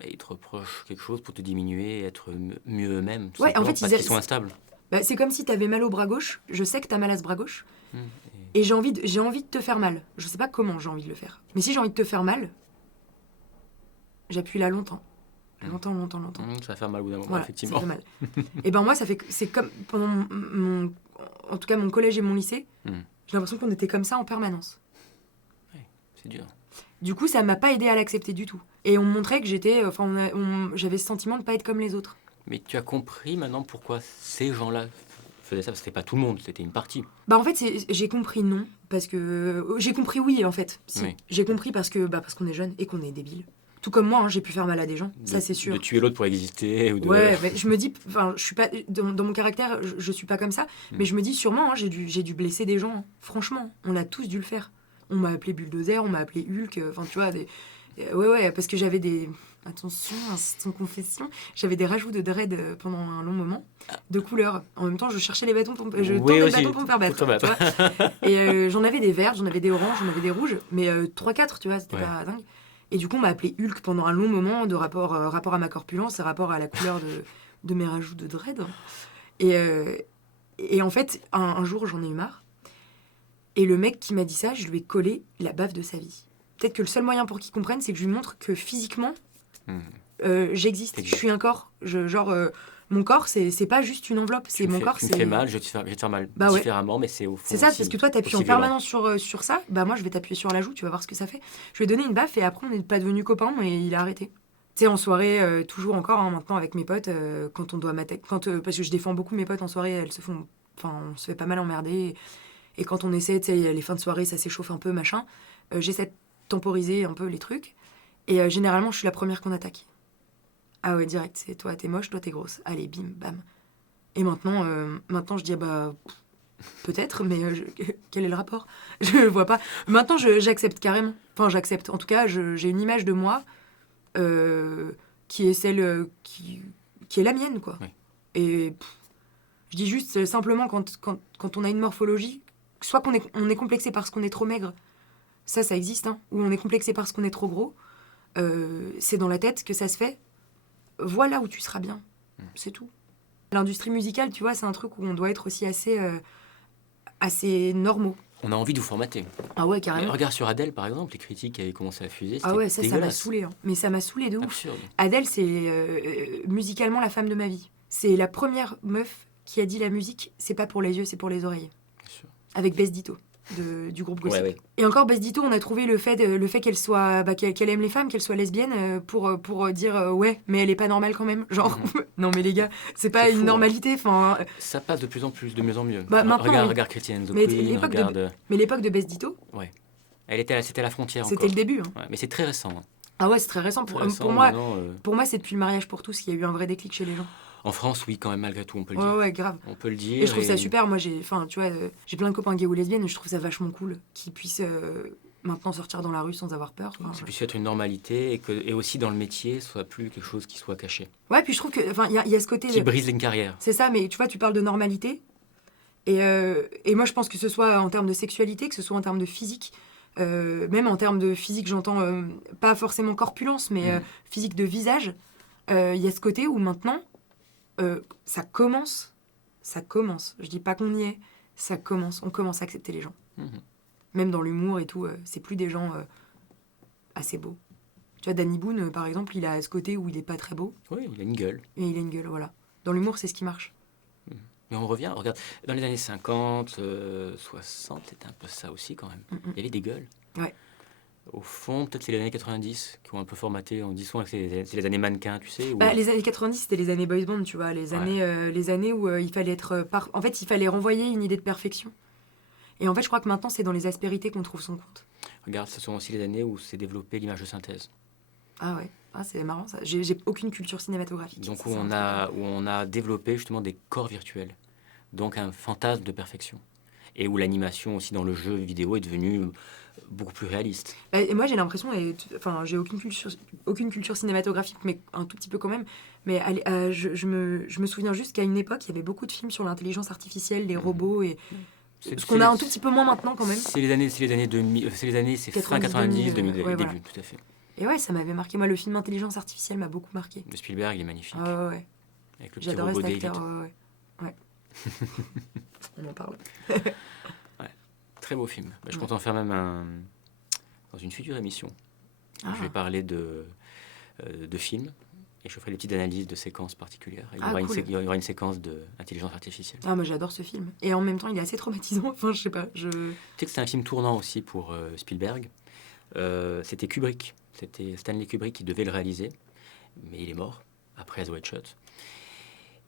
Et ils te reprochent quelque chose pour te diminuer et être mieux eux-mêmes. Tout Ouais, en simplement, fait, parce qu'ils sont instables. Bah, c'est comme si t'avais mal au bras gauche, je sais que t'as mal à ce bras gauche, Mmh. et j'ai envie de te faire mal. Je sais pas comment j'ai envie de le faire. Mais si j'ai envie de te faire mal, j'appuie là longtemps. Longtemps. Ça va faire mal au bout d'un moment, Voilà, effectivement. ça fait mal. Et ben moi, c'est comme pendant en tout cas mon collège et mon lycée, Mm. j'ai l'impression qu'on était comme ça en permanence. C'est dur. Du coup, ça m'a pas aidé à l'accepter du tout. Et on me montrait que j'étais, j'avais ce sentiment de pas être comme les autres. Mais tu as compris maintenant pourquoi ces gens-là faisaient ça, parce que c'était pas tout le monde, c'était une partie. Bah en fait, j'ai compris non, parce que j'ai compris oui en fait. Si. Oui. J'ai compris parce qu'on est jeune et qu'on est débile. Tout comme moi, hein, j'ai pu faire mal à des gens, ça c'est sûr. De tuer l'autre pour exister ou de... Ouais, mais je me dis, enfin, je suis pas dans mon caractère, je suis pas comme ça, mais je me dis sûrement, hein, j'ai dû blesser des gens. Hein. Franchement, on a tous dû le faire. On m'a appelé Bulldozer, on m'a appelé Hulk, enfin tu vois, ouais, parce que j'avais des, attention, instant confession, j'avais des rajouts de dread pendant un long moment, de couleur. En même temps, je cherchais les bâtons, je Oui, tendais le aussi, bâton pour me faire battre. pour te battre. Tu vois. Et j'en avais des verts, j'en avais des oranges, j'en avais des rouges, mais 3-4, tu vois, c'était Ouais. pas dingue. Et du coup, on m'a appelé Hulk pendant un long moment, de rapport à ma corpulence et rapport à la couleur de mes rajouts de dread. Et en fait, un jour, j'en ai eu marre. Et le mec qui m'a dit ça, je lui ai collé la baffe de sa vie. Peut-être que le seul moyen pour qu'il comprenne, c'est que je lui montre que physiquement, j'existe. Je suis un corps. Mon corps, c'est pas juste une enveloppe. C'est mon corps. Tu me fais mal, je vais te faire mal Bah ouais. différemment, mais c'est au fond. C'est ça, aussi- parce que toi, t'appuies en aussi violent. permanence sur ça. Bah moi, je vais t'appuyer sur la joue, tu vas voir ce que ça fait. Je lui ai donné une baffe et après, on n'est pas devenus copains et il a arrêté. Tu sais, en soirée, toujours encore, hein, maintenant avec mes potes, quand on doit mater, parce que je défends beaucoup mes potes en soirée, on se fait pas mal emmerder. Et quand on essaie, tu sais, les fins de soirée, ça s'échauffe un peu, machin, j'essaie de temporiser un peu les trucs. Et généralement, je suis la première qu'on attaque. Ah ouais, direct, c'est toi, t'es moche, toi, t'es grosse. Allez, bim, bam. Et maintenant je dis, peut-être, mais quel est le rapport? Je le vois pas. Maintenant, j'accepte carrément. Enfin, j'accepte. En tout cas, j'ai une image de moi qui est celle qui est la mienne, quoi. Oui. Et je dis juste simplement quand on a une morphologie, soit on est complexé parce qu'on est trop maigre, ça existe, hein, ou on est complexé parce qu'on est trop gros, c'est dans la tête que ça se fait. Voilà où tu seras bien, c'est tout. L'industrie musicale, tu vois, c'est un truc où on doit être aussi assez normaux. On a envie de vous formater. Ah ouais, Mais carrément. regarde sur Adèle, par exemple, les critiques avaient commencé à fuser. Ah ouais, ça m'a dégueulasse. saoulé. Hein. Mais ça m'a saoulé de ouf. Absurde. Adèle, c'est musicalement la femme de ma vie. C'est la première meuf qui a dit la musique, c'est pas pour les yeux, c'est pour les oreilles. Bien sûr. Avec Bess Ditto, du groupe Gossip. Ouais. Et encore, Bess Ditto, on a trouvé le fait qu'elle soit, qu'elle aime les femmes, qu'elle soit lesbienne, pour dire ouais, mais elle est pas normale quand même. Genre, non mais les gars, c'est pas C'est une fou, normalité. Enfin, Ça passe de plus en plus, de mieux en mieux. Bah, maintenant, regarde Christine and the mais Queen, regarde... mais l'époque de Bess Ditto, C'était à la frontière c'était encore. le début. Hein. Ouais, mais c'est très récent. Hein. Ah ouais, c'est très récent. Très récent, Pour moi, maintenant, c'est depuis le mariage pour tous qu'il y a eu un vrai déclic chez les gens. En France, oui, quand même, malgré tout, on peut le Ouais, dire. ouais, grave. On peut le dire. Et je trouve ça super. Moi, tu vois, j'ai plein de copains gays ou lesbiennes et je trouve ça vachement cool qu'ils puissent maintenant sortir dans la rue sans avoir peur. Ça puisse être une normalité et aussi dans le métier, ce soit plus quelque chose qui soit caché. Ouais, puis je trouve que, il y a ce côté. Qui brise une carrière. C'est ça, mais tu vois, tu parles de normalité. Et moi, je pense que ce soit en termes de sexualité, que ce soit en termes de physique. Même en termes de physique, j'entends pas forcément corpulence, mais physique de visage. Il y a ce côté où maintenant, ça commence. Je dis pas qu'on y est, ça commence. On commence à accepter les gens. Même dans l'humour et tout, c'est plus des gens assez beaux. Tu vois, Danny Boone, par exemple, il a ce côté où il est pas très beau. Oui, il a une gueule. Et il a une gueule, voilà. Dans l'humour, c'est ce qui marche. Mais on revient, regarde, dans les années 50, 60, c'était un peu ça aussi quand même. Il y avait des gueules. Ouais. Au fond, peut-être c'est les années 90 qui ont un peu formaté. On dit souvent que c'est les années mannequins, tu sais. Où... Les années 90, c'était les années boys band, tu vois. Les années où il fallait être... En fait, il fallait renvoyer une idée de perfection. Et en fait, je crois que maintenant, c'est dans les aspérités qu'on trouve son compte. Regarde, ce sont aussi les années où s'est développé l'image de synthèse. Ah ouais, c'est marrant ça. J'ai aucune culture cinématographique. Donc où on a développé justement des corps virtuels. Donc un fantasme de perfection. Et où l'animation aussi dans le jeu vidéo est devenue beaucoup plus réaliste. Et moi j'ai l'impression, j'ai aucune culture cinématographique, mais un tout petit peu quand même. Mais je me souviens juste qu'à une époque, il y avait beaucoup de films sur l'intelligence artificielle, les robots, et ce qu'on a un tout petit peu moins maintenant quand même. C'est les années 2000, c'est fin 90, 2000, ouais, début, voilà. tout à fait. Et ouais, ça m'avait marqué. Moi, le film Intelligence artificielle m'a beaucoup marqué. De Spielberg, il est magnifique. Ouais. Avec le petit J'adorais robot cet David. acteur. Ouais. On en parle. Très beau film. Je compte en faire même dans une future émission. Je vais parler de films et je ferai des petites analyses de séquences particulières. Il y aura une séquence d'intelligence artificielle. Ah, moi j'adore ce film. Et en même temps, il est assez traumatisant. Enfin, je sais pas. Tu sais que c'était un film tournant aussi pour Spielberg. C'était Kubrick. C'était Stanley Kubrick qui devait le réaliser. Mais il est mort après The White Shot.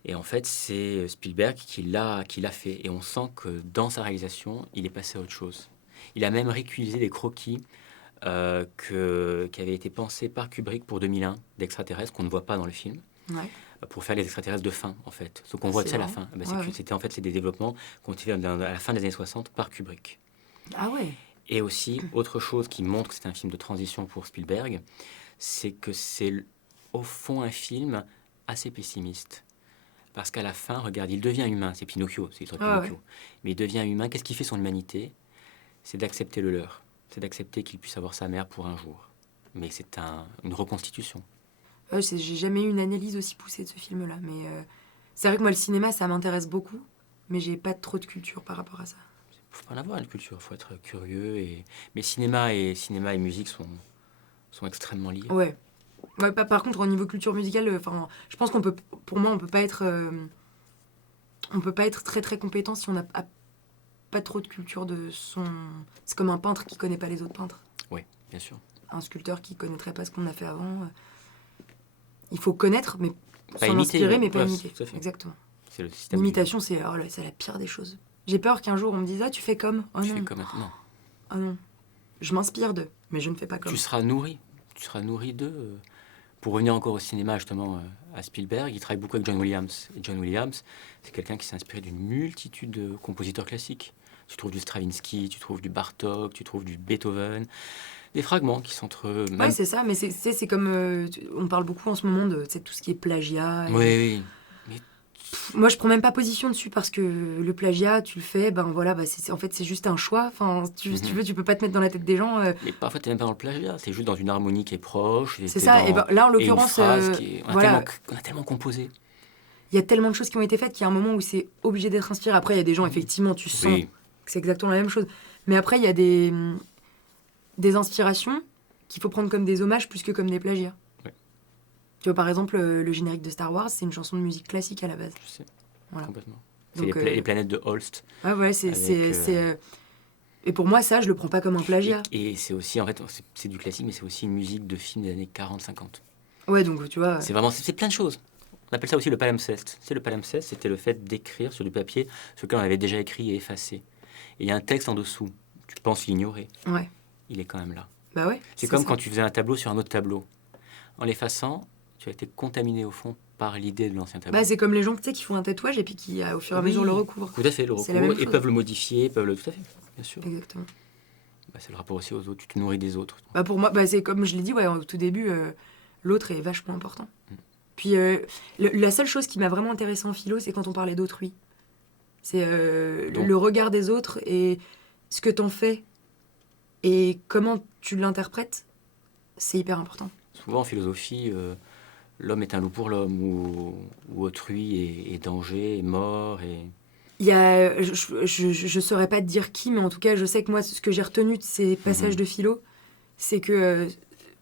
Et en fait, c'est Spielberg qui l'a fait. Et on sent que dans sa réalisation, il est passé à autre chose. Il a même réutilisé des croquis qui avaient été pensés par Kubrick pour 2001, d'extraterrestres qu'on ne voit pas dans le film. Ouais. Pour faire les extraterrestres de fin, en fait. Ce qu'on voit, c'est à la fin. C'est des développements qu'on fait à la fin des années 60 par Kubrick. Ah ouais. Et aussi, autre chose qui montre que c'est un film de transition pour Spielberg, c'est que c'est au fond un film assez pessimiste. Parce qu'à la fin, regarde, il devient humain. C'est Pinocchio, c'est l'histoire de Pinocchio. Ouais. Mais il devient humain. Qu'est-ce qui fait son humanité? C'est d'accepter le leur. C'est d'accepter qu'il puisse avoir sa mère pour un jour. Mais c'est une reconstitution. J'ai jamais eu une analyse aussi poussée de ce film-là. Mais c'est vrai que moi, le cinéma, ça m'intéresse beaucoup. Mais j'ai pas trop de culture par rapport à ça. Il faut pas en avoir une culture, il faut être curieux. Mais cinéma et musique sont extrêmement liés. Ouais. Par contre, au niveau culture musicale, je pense qu'on peut, pour moi, on peut pas être très très compétent si on n'a pas trop de culture de son. C'est comme un peintre qui connaît pas les autres peintres. Oui, bien sûr. Un sculpteur qui connaîtrait pas ce qu'on a fait avant. Il faut connaître, mais Pas s'en imiter, inspirer, ouais. mais pas Ouais, imiter. tout à fait. Exactement. C'est le système. L'imitation, c'est la pire des choses. J'ai peur qu'un jour on me dise tu fais comme. Oh Tu non. fais comme non. Oh non. Je m'inspire d'eux, mais je ne fais pas comme. Tu seras nourri. Tu seras nourri d'eux. Pour revenir encore au cinéma, justement, à Spielberg, il travaille beaucoup avec John Williams. Et John Williams, c'est quelqu'un qui s'est inspiré d'une multitude de compositeurs classiques. Tu trouves du Stravinsky, tu trouves du Bartók, tu trouves du Beethoven. Des fragments qui sont entre... Ouais, c'est ça, mais c'est comme... on parle beaucoup en ce moment de tout ce qui est plagiat. Oui, oui. Moi, je prends même pas position dessus parce que le plagiat, tu le fais, en fait, c'est juste un choix. Enfin, si tu veux, tu peux pas te mettre dans la tête des gens. Mais parfois, t'es même pas dans le plagiat. C'est juste dans une harmonie qui est proche. C'est ça. Et là, en l'occurrence, on a tellement composé. Il y a tellement de choses qui ont été faites qu'il y a un moment où c'est obligé d'être inspiré. Après, il y a des gens, effectivement, tu sens que c'est exactement la même chose. Mais après, il y a des inspirations qu'il faut prendre comme des hommages plus que comme des plagiats. Ouais. Tu vois, par exemple, le générique de Star Wars, c'est une chanson de musique classique à la base. Je sais, voilà. complètement. Donc, c'est les planètes de Holst. Ah ouais, et pour moi, ça, je le prends pas comme un plagiat. Et c'est aussi, en fait, c'est du classique, mais c'est aussi une musique de film des années 40-50. Ouais, donc tu vois... C'est plein de choses. On appelle ça aussi le palimpseste. Le palimpseste, c'était le fait d'écrire sur du papier ce que l'on avait déjà écrit et effacé. Et il y a un texte en dessous. Tu penses l'ignorer. Ouais. Il est quand même là. Bah ouais. C'est comme quand tu faisais un tableau sur un autre tableau. En l'effaçant, tu as été contaminé au fond par l'idée de l'ancien tableau. Bah, c'est comme les gens qui font un tatouage et puis qui, au fur et à mesure, le recouvrent. Tout à fait, le recouvrent. Et peuvent le modifier, tout à fait, bien sûr. Exactement. Bah, c'est le rapport aussi aux autres. Tu te nourris des autres. Bah, pour moi, c'est comme je l'ai dit au tout début, l'autre est vachement important. Puis la seule chose qui m'a vraiment intéressée en philo, c'est quand on parlait d'autrui. C'est le regard des autres et ce que t'en fais et comment tu l'interprètes, c'est hyper important. Souvent en philosophie, l'homme est un loup pour l'homme, ou autrui est danger, est mort. Il y a, je saurais pas te dire qui, mais en tout cas, je sais que moi, ce que j'ai retenu de ces passages de philo, c'est que...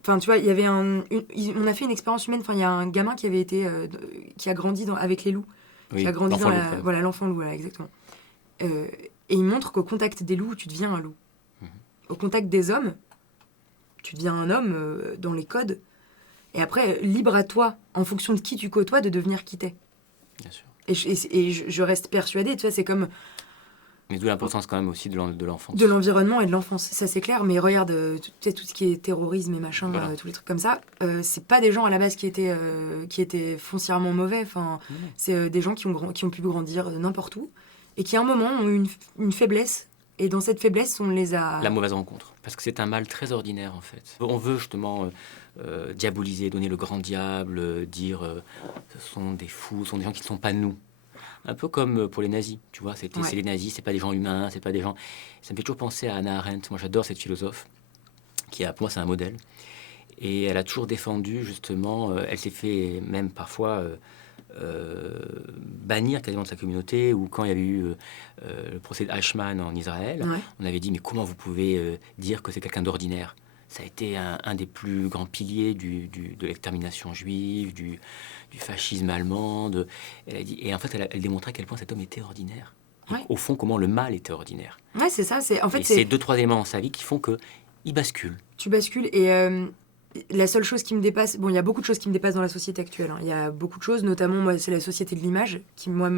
Enfin, tu vois, il y avait on a fait une expérience humaine. Enfin, il y a un gamin qui avait été, qui a grandi avec les loups, qui a grandi dans l'enfant loup, voilà, exactement. Et il montre qu'au contact des loups, tu deviens un loup. Au contact des hommes, tu deviens un homme dans les codes. Et après, libre à toi, en fonction de qui tu côtoies, de devenir qui t'es. Bien sûr. Et je reste persuadée, tu vois, c'est comme... Mais d'où l'importance quand même aussi de l'enfance. De l'environnement et de l'enfance, ça c'est clair. Mais regarde, tu sais, tout ce qui est terrorisme et machin, voilà. tous les trucs comme ça, c'est pas des gens à la base qui étaient foncièrement mauvais. Enfin, c'est des gens qui ont pu grandir n'importe où et qui à un moment ont eu une faiblesse. Et dans cette faiblesse, on les a... La mauvaise rencontre. Parce que c'est un mal très ordinaire, en fait. On veut justement diaboliser, donner le grand diable, dire ce sont des fous, ce sont des gens qui ne sont pas nous. Un peu comme pour les nazis, tu vois. C'est les nazis, c'est pas des gens humains, c'est pas des gens... Ça me fait toujours penser à Hannah Arendt. Moi, j'adore cette philosophe, pour moi, c'est un modèle. Et elle a toujours défendu, justement... elle s'est fait même parfois... bannir quasiment de sa communauté, ou quand il y avait eu le procès d'Eichmann en Israël, on avait dit mais comment vous pouvez dire que c'est quelqu'un d'ordinaire? Ça a été un des plus grands piliers de l'extermination juive, du fascisme allemand. Elle a dit, et en fait elle démontrait à quel point cet homme était ordinaire. Au fond, comment le mal était ordinaire. Ouais, c'est ça. En fait, c'est 2-3 éléments dans sa vie qui font qu'il bascule. Tu bascules et... la seule chose qui me dépasse... Bon, il y a beaucoup de choses qui me dépassent dans la société actuelle. Il y a beaucoup de choses, notamment, moi, c'est la société de l'image, qui, moi,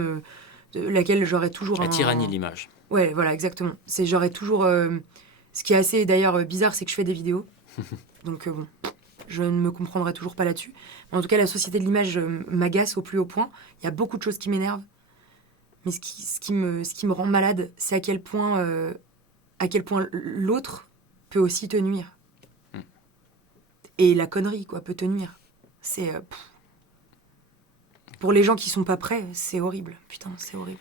laquelle j'aurais toujours... La tyrannie de l'image. Ouais, voilà, exactement. J'aurais toujours... Ce qui est assez, d'ailleurs, bizarre, c'est que je fais des vidéos. Donc, bon, je ne me comprendrai toujours pas là-dessus. Mais en tout cas, la société de l'image m'agace au plus haut point. Il y a beaucoup de choses qui m'énervent. Mais ce qui me rend malade, c'est à quel point l'autre peut aussi te nuire. Et la connerie, quoi, peut te nuire. C'est... Pour les gens qui sont pas prêts, c'est horrible. Putain, c'est horrible.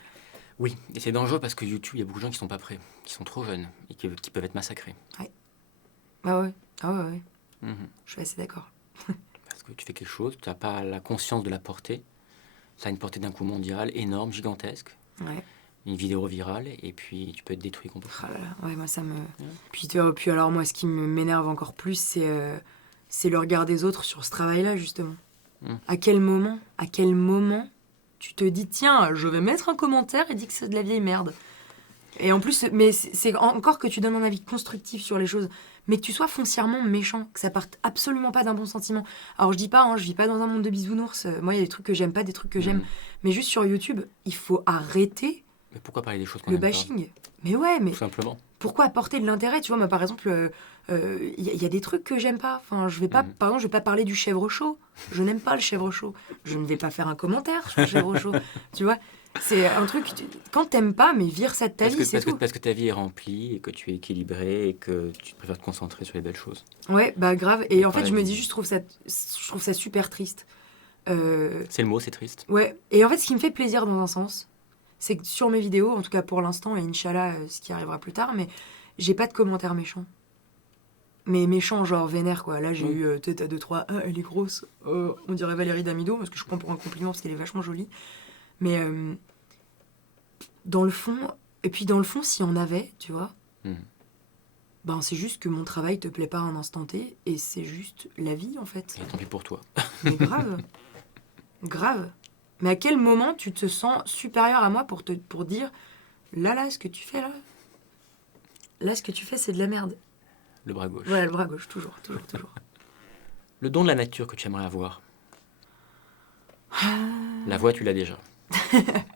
Oui, et c'est dangereux parce que YouTube, il y a beaucoup de gens qui sont pas prêts, qui sont trop jeunes et qui peuvent être massacrés. Ouais. Ah ouais. Je suis assez d'accord. Parce que tu fais quelque chose, tu n'as pas la conscience de la portée. Ça a une portée d'un coup mondiale, énorme, gigantesque. Ouais. Une vidéo virale, et puis tu peux être détruit complètement. Oh là là, ouais, moi ça me... Ouais. Puis alors, moi, ce qui m'énerve encore plus, c'est le regard des autres sur ce travail-là, justement. À quel moment tu te dis, tiens, je vais mettre un commentaire et dire que c'est de la vieille merde. Et en plus, mais c'est encore que tu donnes un avis constructif sur les choses, mais que tu sois foncièrement méchant, que ça parte absolument pas d'un bon sentiment. Alors je dis pas, je vis pas dans un monde de bisounours. Moi, il y a des trucs que j'aime pas, des trucs que j'aime. Mais juste sur YouTube, il faut arrêter Mais pourquoi parler des choses qu'on le n'aime pas, bashing. Mais ouais, mais tout simplement. pourquoi apporter de l'intérêt? Tu vois, moi, par exemple, y a des trucs que j'aime pas. Enfin, je vais pas, par exemple, je vais pas parler du chèvre chaud. Je n'aime pas le chèvre chaud. Je ne vais pas faire un commentaire sur le chèvre chaud. Tu vois, c'est un truc, quand t'aimes pas, mais vire ça de ta vie, c'est tout. Parce que ta vie est remplie et que tu es équilibré et que tu préfères te concentrer sur les belles choses. Ouais, bah grave. Et en fait, je me dis vie. juste, je trouve ça super triste. C'est le mot, c'est triste. Ouais. Et en fait, ce qui me fait plaisir dans un sens, c'est que sur mes vidéos, en tout cas pour l'instant, et Inch'Allah, ce qui arrivera plus tard, mais j'ai pas de commentaires méchants. Mais méchants, genre vénère, quoi. Là, j'ai eu tête à 2-3, ah, elle est grosse. On dirait Valérie Damido, parce que je prends pour un compliment, parce qu'elle est vachement jolie. Mais dans le fond, et puis dans le fond, s'il y en avait, tu vois, ben c'est juste que mon travail te plaît pas à un instant T, et c'est juste la vie, en fait. Et tant pis pour toi. Mais grave. Grave. Mais à quel moment tu te sens supérieur à moi pour dire, là, ce que tu fais, là, ce que tu fais, c'est de la merde. Le bras gauche. Voilà, le bras gauche, toujours. Le don de la nature que tu aimerais avoir. La voix, tu l'as déjà.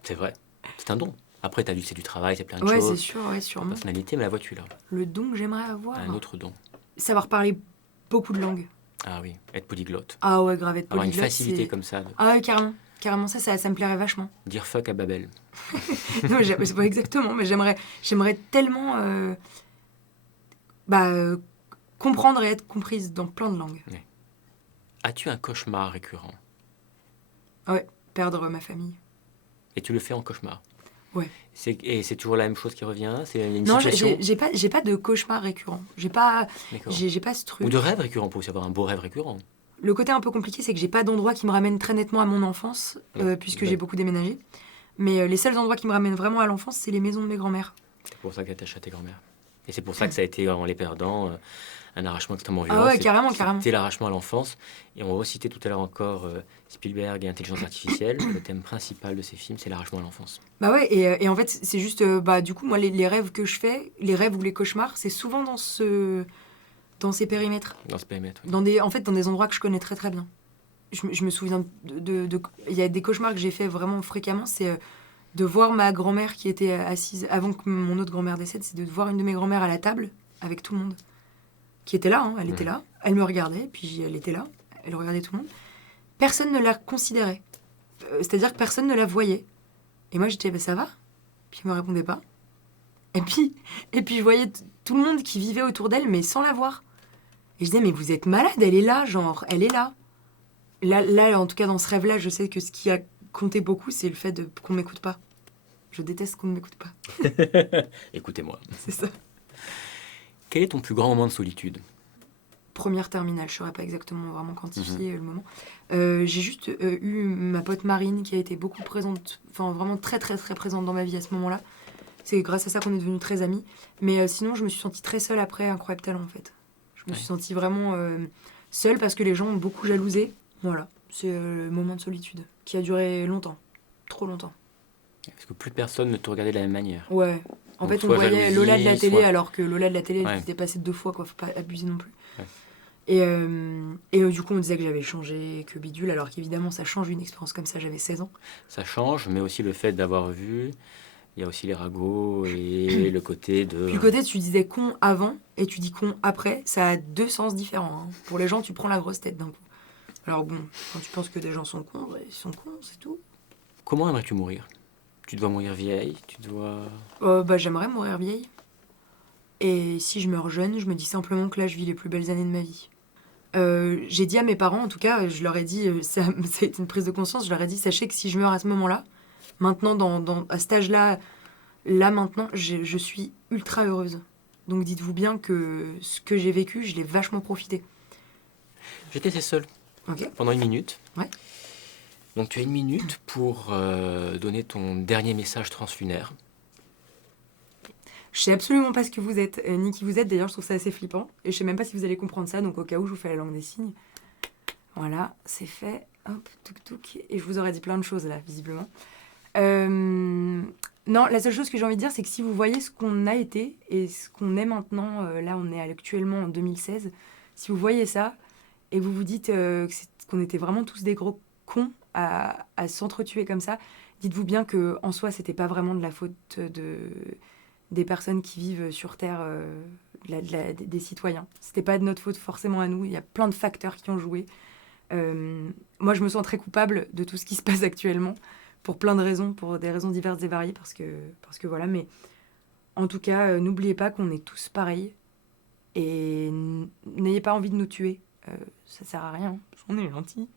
C'est vrai. C'est un don. Après, t'as dit que c'est du travail, c'est plein de Ouais, choses. c'est sûr, ouais, La sûrement. personnalité, mais la voix, tu l'as. Le don que j'aimerais avoir. Un autre don. Savoir parler beaucoup de langues. Ah oui, être polyglotte. Ah ouais, grave, être Avoir une polyglotte, facilité c'est... comme ça. Ah ouais, carrément. Carrément, ça me plairait vachement. Dire fuck à Babel. Non, c'est pas exactement, mais j'aimerais tellement comprendre et être comprise dans plein de langues. Ouais. As-tu un cauchemar récurrent? Ouais, perdre ma famille. Et tu le fais en cauchemar? Ouais. Et c'est toujours la même chose qui revient? C'est une Non, situation? j'ai pas de cauchemar récurrent. J'ai pas D'accord. ce truc. Ou de rêve récurrent, pour aussi avoir un beau rêve récurrent. Le côté un peu compliqué, c'est que j'ai pas d'endroit qui me ramène très nettement à mon enfance, puisque j'ai beaucoup déménagé. Mais les seuls endroits qui me ramènent vraiment à l'enfance, c'est les maisons de mes grands-mères. C'est pour ça que t'attaches à tes grands-mères. Et c'est pour ça que ça a été, en les perdant, un arrachement extrêmement violent. Ah ouais, carrément. C'était l'arrachement à l'enfance. Et on va citer tout à l'heure encore Spielberg et Intelligence Artificielle. Le thème principal de ces films, c'est l'arrachement à l'enfance. Bah ouais, et en fait, c'est juste, du coup, moi, les rêves que je fais, les rêves ou les cauchemars, c'est souvent dans ces périmètres. Dans ce périmètre, oui. Dans des endroits que je connais très très bien. Je me souviens il y a des cauchemars que j'ai fait vraiment fréquemment, c'est de voir ma grand-mère qui était assise, avant que mon autre grand-mère décède, c'est de voir une de mes grand-mères à la table, avec tout le monde. Qui était là, elle était là, elle me regardait, puis elle était là, elle regardait tout le monde. Personne ne la considérait. C'est-à-dire que personne ne la voyait. Et moi j'étais, ça va? Puis elle me répondait pas. Et puis je voyais tout le monde qui vivait autour d'elle, mais sans la voir. Et je disais, mais vous êtes malade, elle est là, genre, elle est là. Là, en tout cas, dans ce rêve-là, je sais que ce qui a compté beaucoup, c'est le fait qu'on m'écoute pas. Je déteste qu'on ne m'écoute pas. Écoutez-moi. C'est ça. Quel est ton plus grand moment de solitude? Première terminale, je ne saurais pas exactement vraiment quantifier le moment. J'ai juste eu ma pote Marine qui a été beaucoup présente, enfin vraiment très très très présente dans ma vie à ce moment-là. C'est grâce à ça qu'on est devenus très amis. Mais sinon, je me suis sentie très seule après Incroyable Talent, en fait. Je me suis sentie vraiment seule parce que les gens ont beaucoup jalousé. Voilà, c'est le moment de solitude qui a duré longtemps, trop longtemps. Parce que plus personne ne te regardait de la même manière. Ouais, en Donc, fait on voyait jalousie, Lola de la télé soit... alors que Lola de la télé Ouais. était passée 2 fois, quoi, faut pas abuser non plus. Ouais. Et du coup on disait que j'avais changé, que bidule, alors qu'évidemment ça change une expérience comme ça, j'avais 16 ans. Ça change, mais aussi le fait d'avoir vu, il y a aussi les ragots et le côté de... Puis le côté tu disais con avant et tu dis con après, ça a 2 sens différents. Hein. Pour les gens tu prends la grosse tête d'un coup. Alors bon, quand tu penses que des gens sont cons, ils sont cons, c'est tout. Comment aimerais-tu mourir? Tu dois mourir vieille, tu dois... J'aimerais mourir vieille. Et si je meurs jeune, je me dis simplement que là, je vis les plus belles années de ma vie. J'ai dit à mes parents, en tout cas, je leur ai dit, ça a été une prise de conscience, je leur ai dit, sachez que si je meurs à ce moment-là, maintenant, à cet âge-là, maintenant, je suis ultra heureuse. Donc dites-vous bien que ce que j'ai vécu, je l'ai vachement profité. Je vais te laisser seul pendant 1 minute. Ouais. Donc tu as 1 minute pour donner ton dernier message translunaire. Je sais absolument pas ce que vous êtes, ni qui vous êtes, d'ailleurs je trouve ça assez flippant. Et je sais même pas si vous allez comprendre ça, donc au cas où je vous fais la langue des signes. Voilà, c'est fait. Hop, touk touk. Et je vous aurais dit plein de choses là, visiblement. Non, la seule chose que j'ai envie de dire, c'est que si vous voyez ce qu'on a été et ce qu'on est maintenant, là on est actuellement en 2016, si vous voyez ça et vous vous dites qu'on était vraiment tous des gros cons à s'entretuer comme ça, dites-vous bien que en soi c'était pas vraiment de la faute des personnes qui vivent sur Terre, des citoyens. C'était pas de notre faute forcément à nous, il y a plein de facteurs qui ont joué. Moi je me sens très coupable de tout ce qui se passe actuellement. Pour plein de raisons, pour des raisons diverses et variées, parce que voilà, mais en tout cas, n'oubliez pas qu'on est tous pareils, et n'ayez pas envie de nous tuer, ça sert à rien, on est gentils,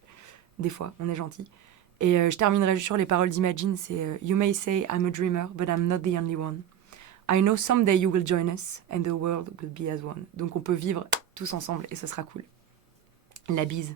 des fois, on est gentils. Et je terminerai juste sur les paroles d'Imagine, c'est You may say I'm a dreamer, but I'm not the only one. I know someday you will join us, and the world will be as one. Donc on peut vivre tous ensemble, et ce sera cool. La bise.